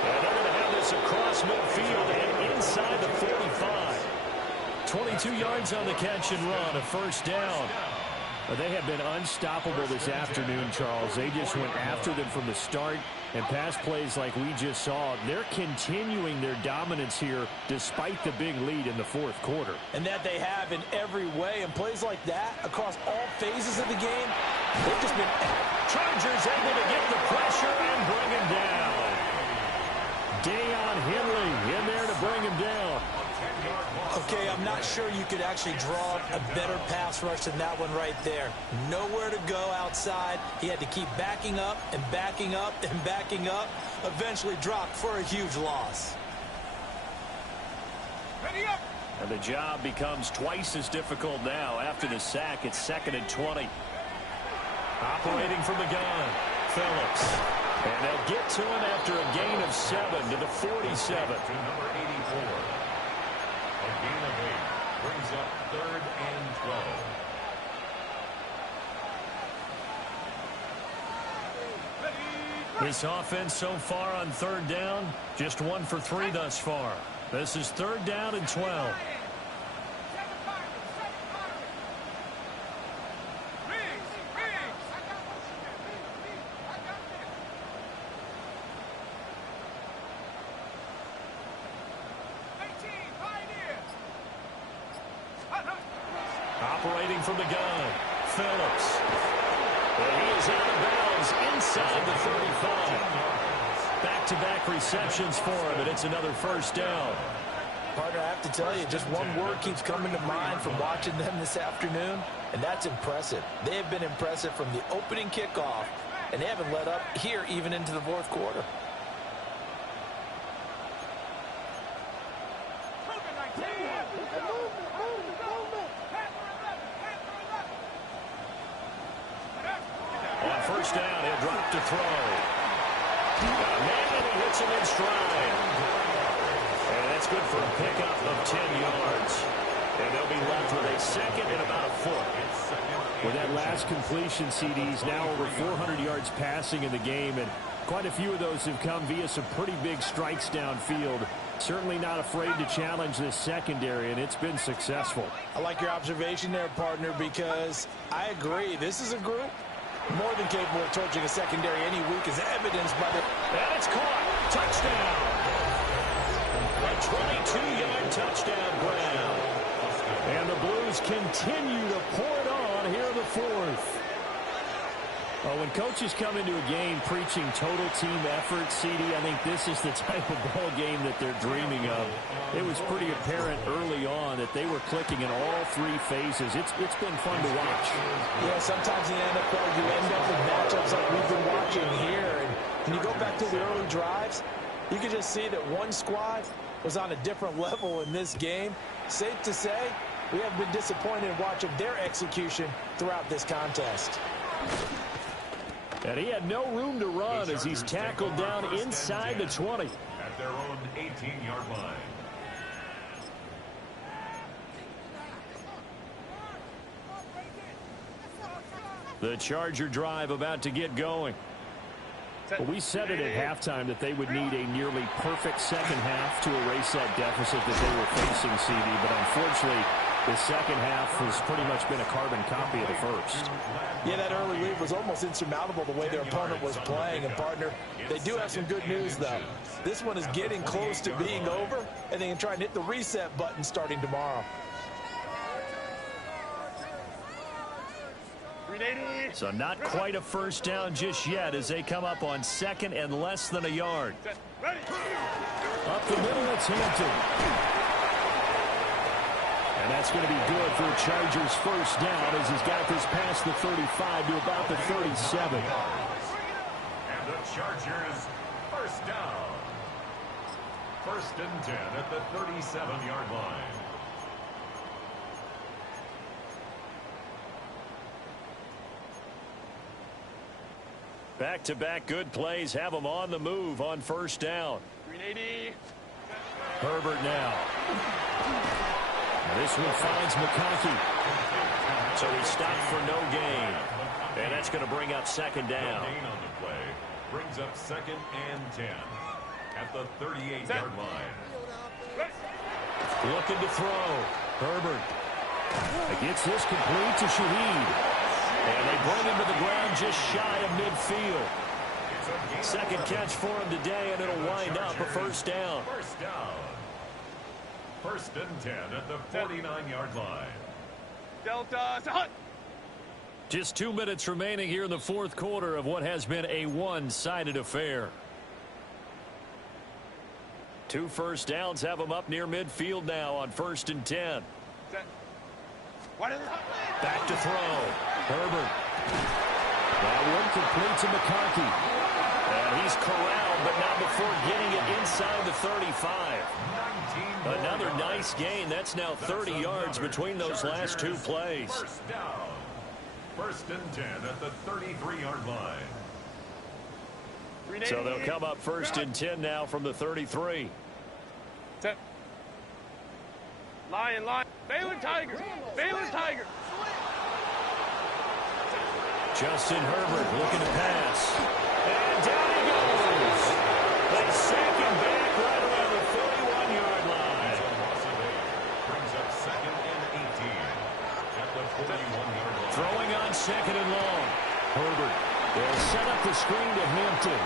And they're going to have this across midfield and inside the 45. 22 yards on the catch and run, a first down. They have been unstoppable this afternoon, Charles. They just went after them from the start, and pass plays like we just saw, they're continuing their dominance here despite the big lead in the fourth quarter. And that they have in every way, and plays like that across all phases of the game, they've just been... Chargers able to get the pressure and bring him down. Deion Henley in there to bring him down. Okay, I'm not sure you could actually draw a better pass rush than that one right there. Nowhere to go outside. He had to keep backing up and backing up and backing up. Eventually dropped for a huge loss. Ready up. And the job becomes twice as difficult now after the sack. It's 2nd and 20. Operating from the gun, Phillips. And they'll get to him after a gain of 7 to the 47. To number 84. A gain of 8 brings up 3rd and 12. This offense so far on 3rd down, just 1 for 3 thus far. This is 3rd down and 12. Operating from the gun, Phillips. And he is out of bounds inside the 35. Back-to-back receptions for him, and it's another 1st down. Partner, I have to tell you, just one word keeps coming to mind from watching them this afternoon, and that's impressive. They have been impressive from the opening kickoff, and they haven't let up here even into the fourth quarter. On 1st down, he'll drop to throw. And he hits him in stride. And that's good for a pickup of 10 yards. And they'll be left with a 2nd and about a foot. With that last completion, CD's now over 400 yards passing in the game, and quite a few of those have come via some pretty big strikes downfield. Certainly not afraid to challenge this secondary, and it's been successful. I like your observation there, partner, because I agree. This is a group more than capable of torching a secondary any week, as evidenced by the... And it's caught. Touchdown. A 22-yard touchdown grab. And the Blues continue to pour it on here in the 4th. Well, when coaches come into a game preaching total team effort, CD, I think this is the type of ball game that they're dreaming of. It was pretty apparent early on that they were clicking in all 3 phases. It's been fun to watch. Yeah, sometimes in the NFL you end up with matchups like we've been watching here. And when you go back to the early drives, you can just see that one squad was on a different level in this game. Safe to say, we have been disappointed in watching their execution throughout this contest. And he had no room to run as he's tackled down inside the 20. At their own 18-yard line. The Charger drive about to get going. Well, we said it at halftime that they would need a nearly perfect second half to erase that deficit that they were facing, CD. But unfortunately, the second half has pretty much been a carbon copy of the first. Yeah, that early lead was almost insurmountable the way their opponent was playing. And, partner, they do have some good news, though. This one is getting close to being over, and they can try and hit the reset button starting tomorrow. So not quite a 1st down just yet as they come up on 2nd and less than a yard. Up the middle, it's Hampton. And that's going to be good for the Chargers' 1st down as he's got this past the 35 to about the 37. And the Chargers' 1st down. 1st and 10 at the 37-yard line. Back-to-back good plays have them on the move on 1st down. 380. Herbert now. And this one finds McConkey. So he stopped for no gain. And that's going to bring up 2nd down. No gain on the play. Brings up 2nd and 10 at the 38-yard line. Looking to throw. Herbert. Gets this complete to Shaheed. And they bring him to the ground just shy of midfield. Second catch for him today, and it'll wind up a first down. First down. First and 10 at the 49-yard line. Delta, hut. Just 2 minutes remaining here in the fourth quarter of what has been a one-sided affair. 2 first downs have them up near midfield now on first and 10. Back to throw. Herbert. That one complete to McCarthy. And he's corralled, but not before getting it inside the 35. Another nice gain. That's now 30 yards between those last 2 plays. First down. First and 10 at the 33-yard line. So they'll come up first and 10 now from the 33. Lion. Balin Tiger. Justin Herbert looking to pass. And down he goes. They sack him back right around the 41-yard line. Brings up second and 18 at the 41-yard line. Throwing on second and long. Herbert. They'll set up the screen to Hampton.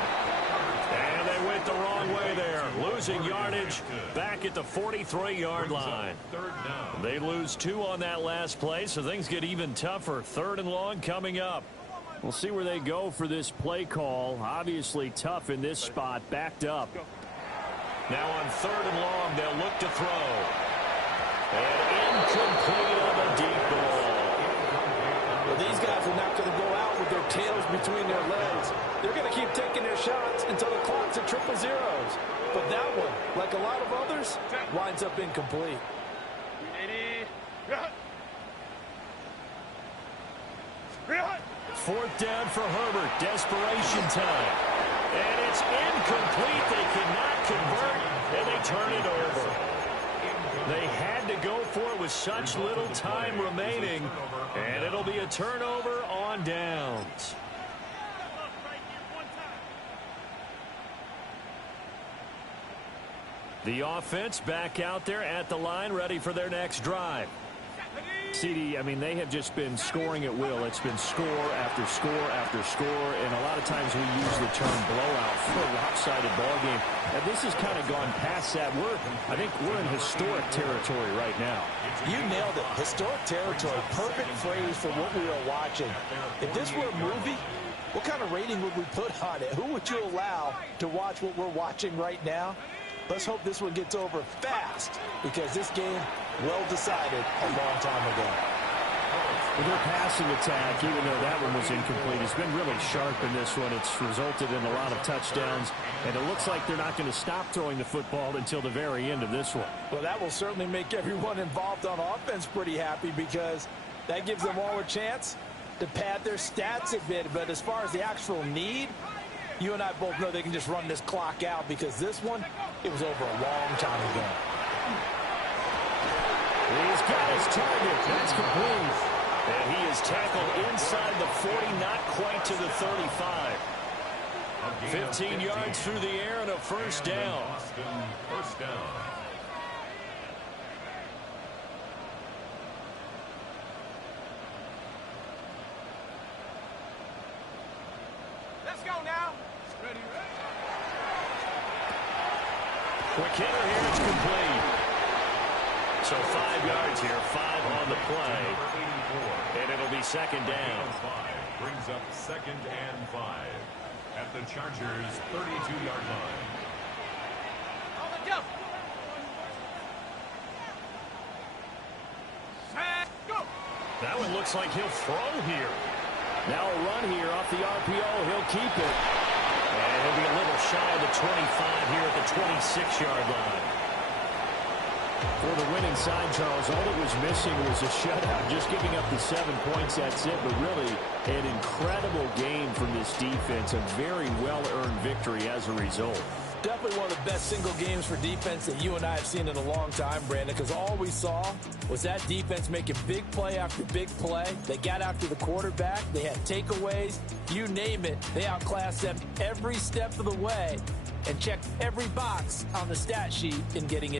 And they went the wrong way there. Losing yardage back at the 43-yard line. Third down. They lose 2 on that last play, so things get even tougher. Third and long coming up. We'll see where they go for this play call. Obviously tough in this spot, backed up. Now on third and long, they'll look to throw. And incomplete on the deep ball. Well, these guys are not going to go out with their tails between their legs. They're going to keep taking their shots until the clock's at 000. But that one, like a lot of others, winds up incomplete. 4th down for Herbert. Desperation time. And it's incomplete. They cannot convert, and they turn it over. They had to go for it with such little time remaining, and it'll be a turnover on downs. The offense back out there at the line, ready for their next drive. CD, I mean, they have just been scoring at will. It's been score after score after score, and a lot of times we use the term blowout for a lopsided ball game. And this has kind of gone past that. I think we're in historic territory right now. You nailed it. Historic territory. Perfect phrase for what we are watching. If this were a movie, what kind of rating would we put on it? Who would you allow to watch what we're watching right now? Let's hope this one gets over fast, because this game, well decided a long time ago. Well, their passing attack, even though that one was incomplete, has been really sharp in this one. It's resulted in a lot of touchdowns, and it looks like they're not going to stop throwing the football until the very end of this one. Well, that will certainly make everyone involved on offense pretty happy, because that gives them all a chance to pad their stats a bit. But as far as the actual need, you and I both know they can just run this clock out, because this one, it was over a long time ago. He's got his target. That's complete. And he is tackled inside the 40, not quite to the 35. 15 yards through the air and a first down. First down. Let's go now. Ready. Quick hitter here, it's complete. So 5 yards here, 5 on the play. And it'll be second down. Brings up second and 5 at the Chargers' 32-yard line. On the jump. Set, go. That one looks like he'll throw here. Now a run here off the RPO. He'll keep it. And he'll be a little shy of the 25 here at the 26-yard line. For the winning side, Charles, all that was missing was a shutout. Just giving up the 7 points, that's it. But really, an incredible game from this defense. A very well-earned victory as a result. Definitely one of the best single games for defense that you and I have seen in a long time, Brandon, because all we saw was that defense making big play after big play. They got after the quarterback. They had takeaways. You name it. They outclassed them every step of the way and checked every box on the stat sheet in getting it.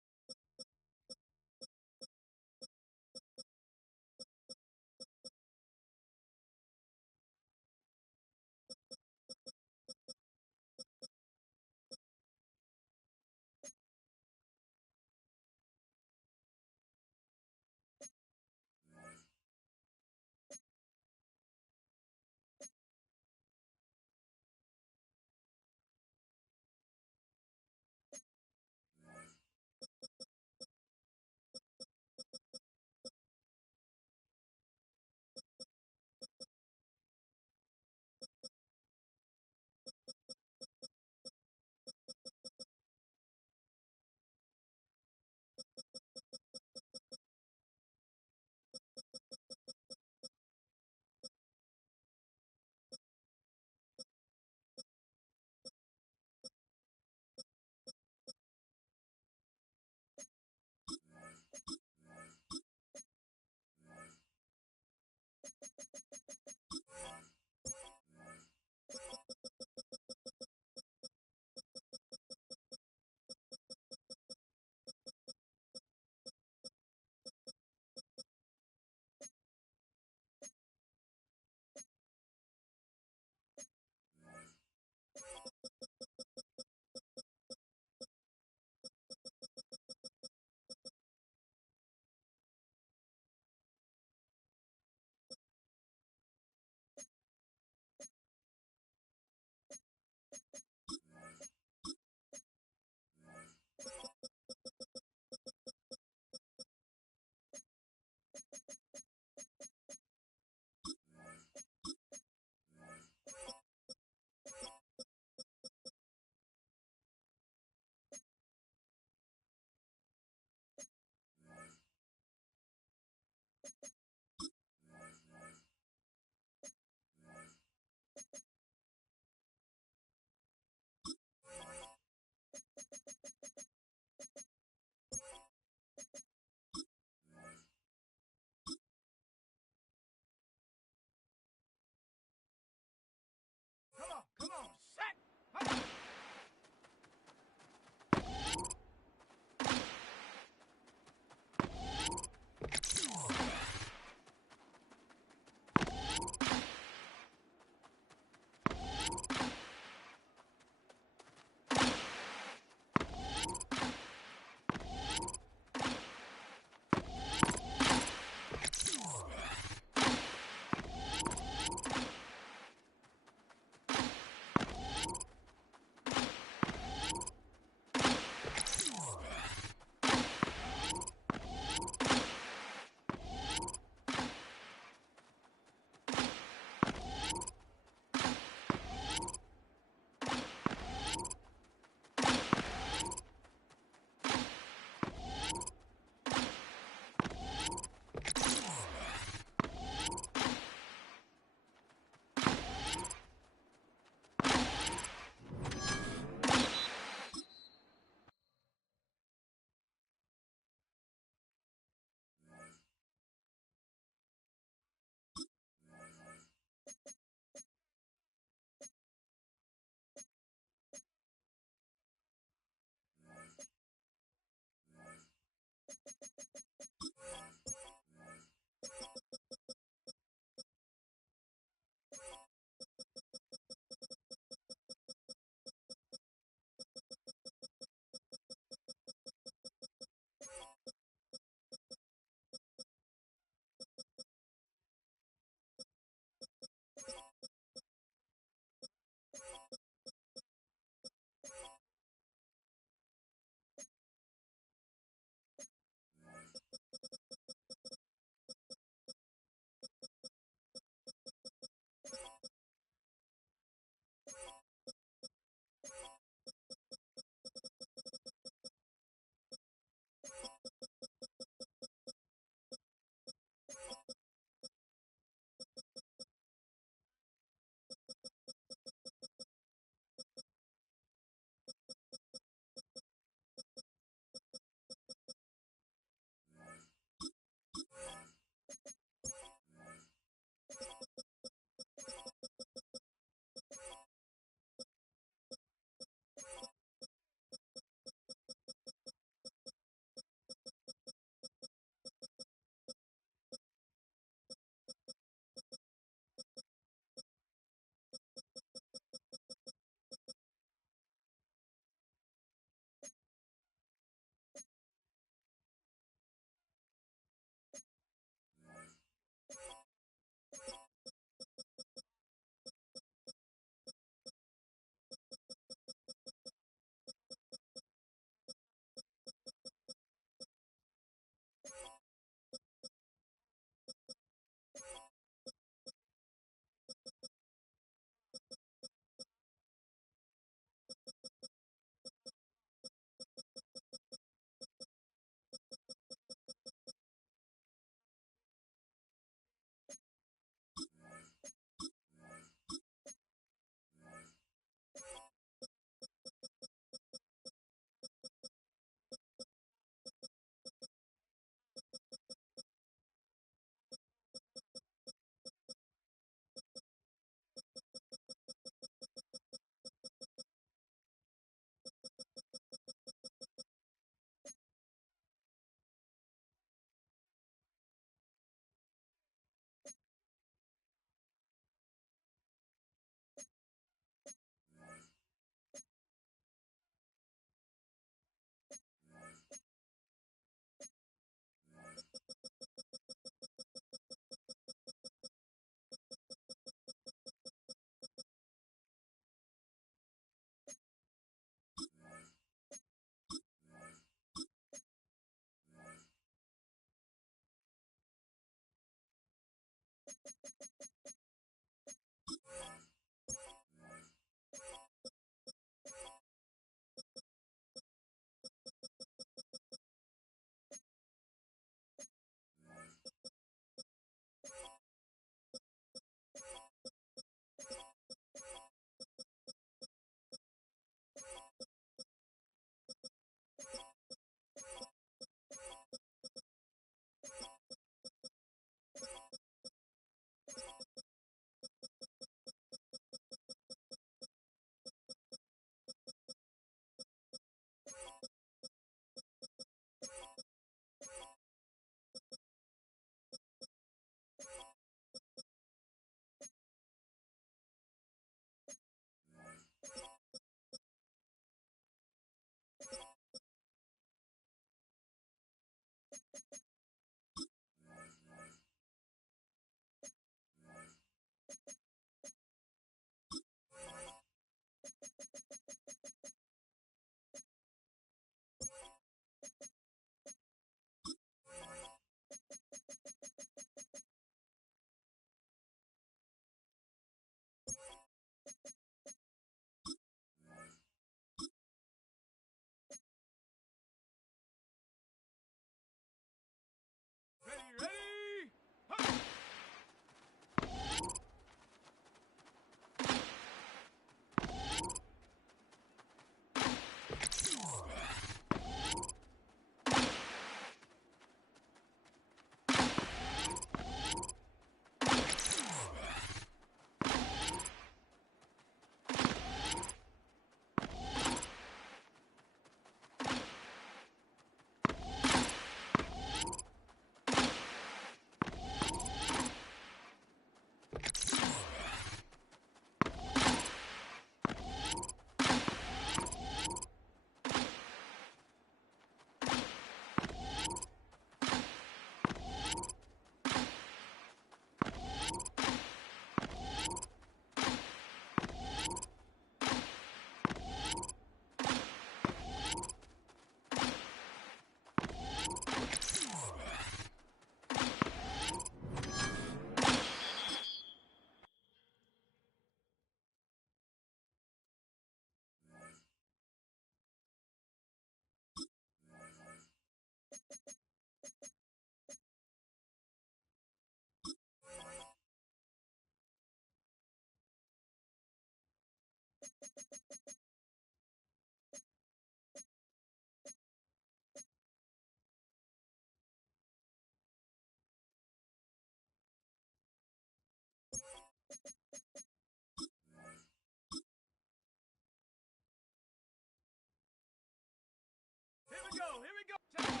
we go.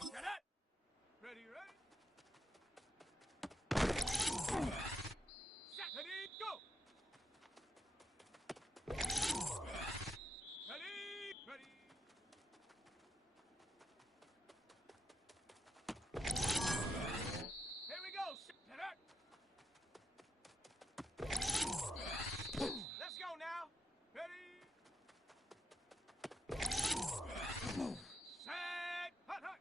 Tempo. Get it. Ready, ready. Set, ready, go. Ready, ready. Here we go. Get it. Let's go now. Ready. Set. Hut, hut.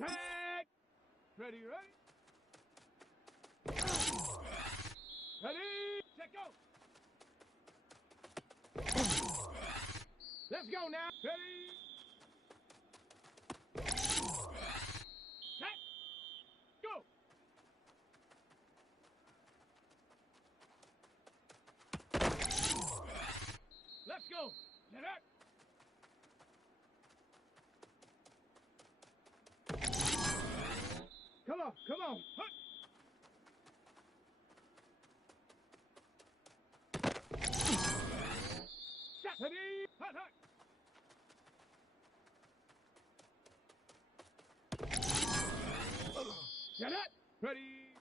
Set. Ready, ready. Ready. Set, go. Let's go now. Ready. Set. Go. Let's go. Get up. Come on, come on. Hut. Set. Ready. Hut, hut. Get up. Ready.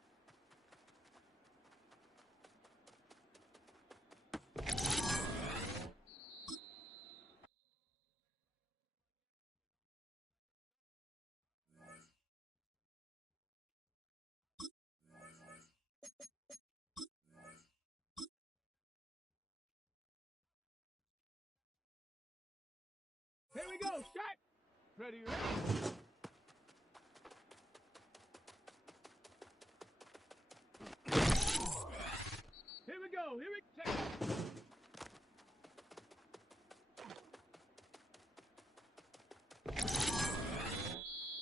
Here we go. Shot. Ready, ready. Here we go. Here we go.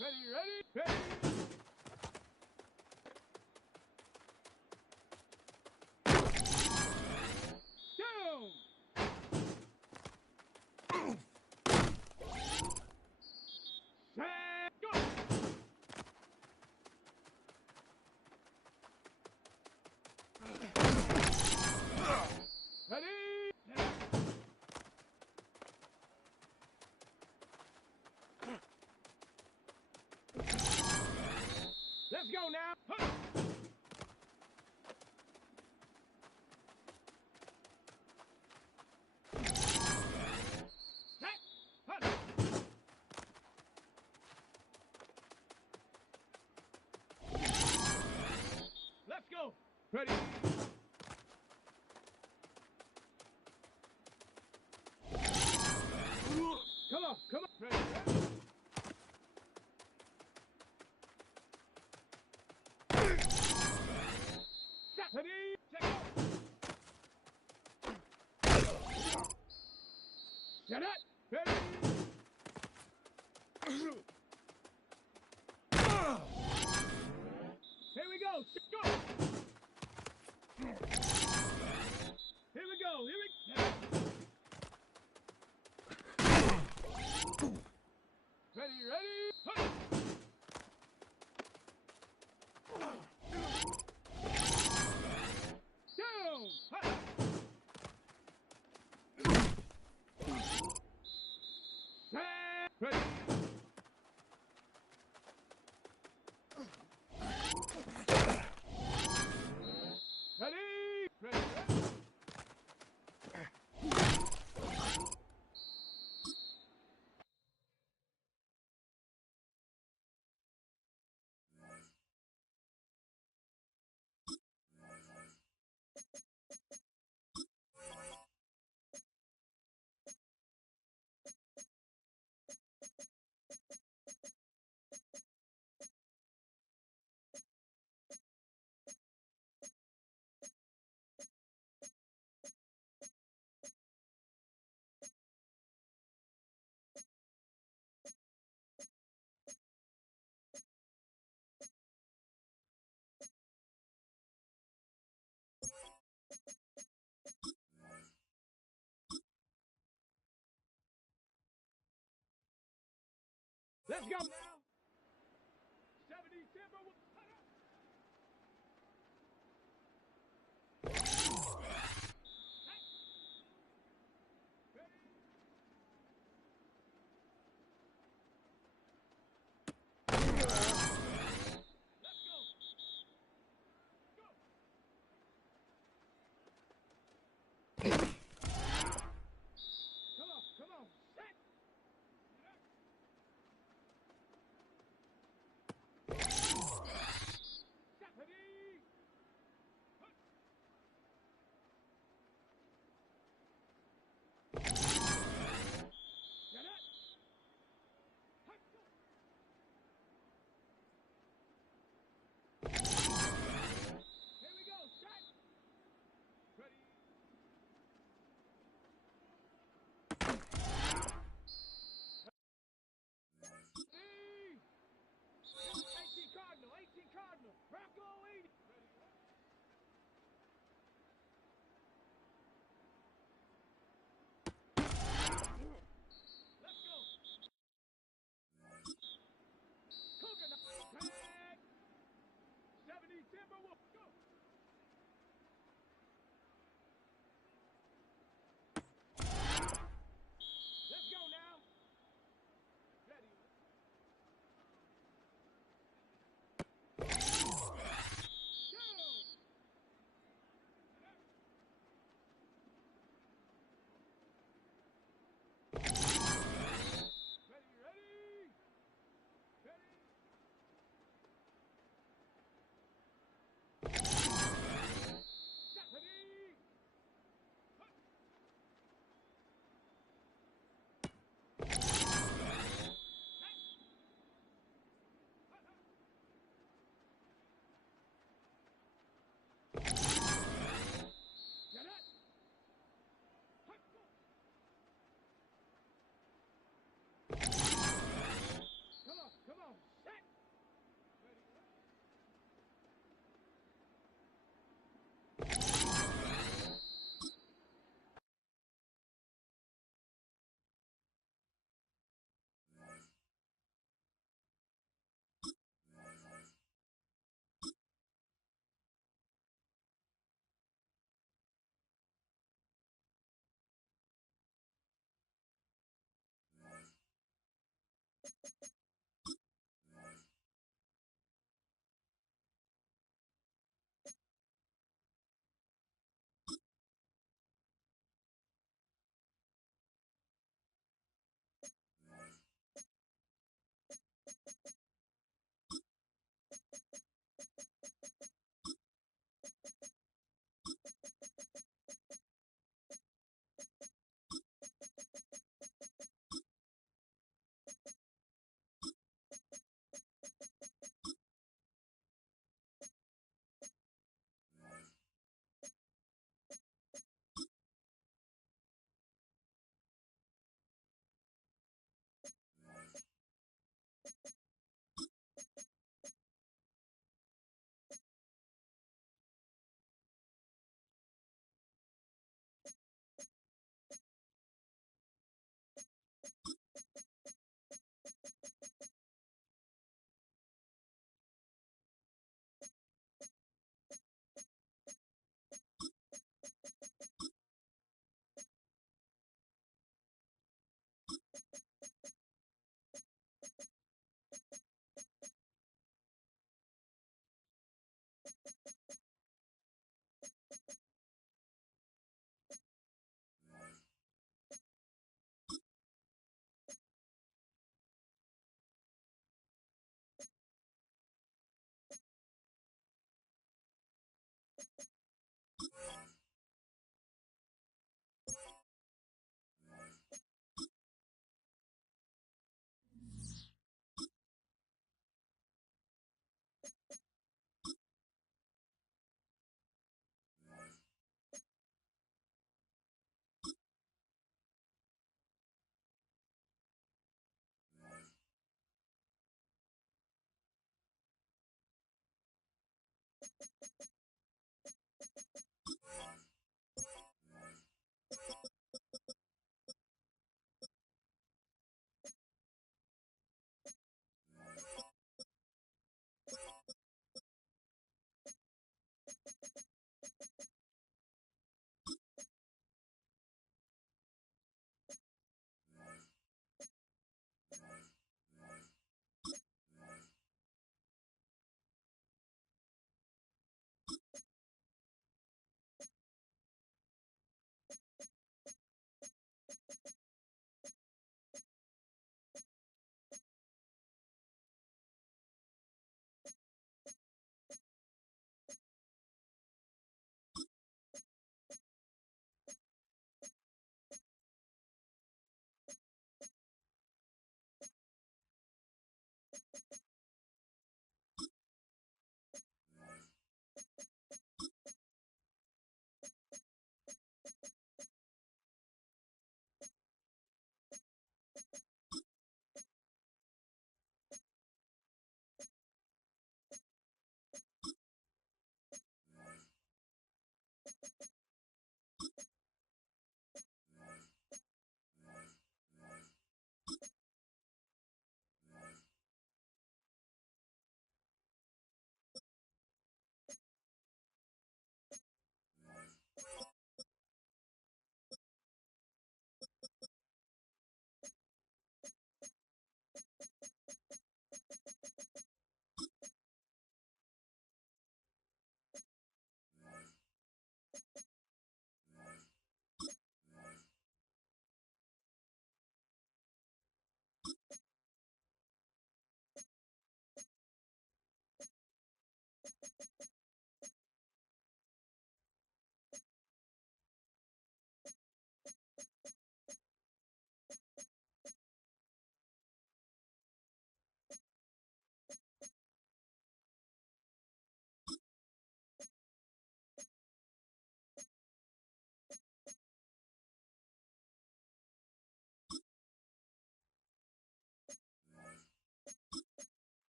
Ready, ready, ready. Down. Set, go. Ready. Let's go now. Huh. Set. Huh. Let's go. Ready. Come on, come on. Ready, ready. Set. Ready. Set, go. Set it. Ready. Here we go. Set, go. Here we go. Here we go. Ready, ready. Huh. Down. Huh. Set. Ready. Ready. Ready, ready. Let's go now.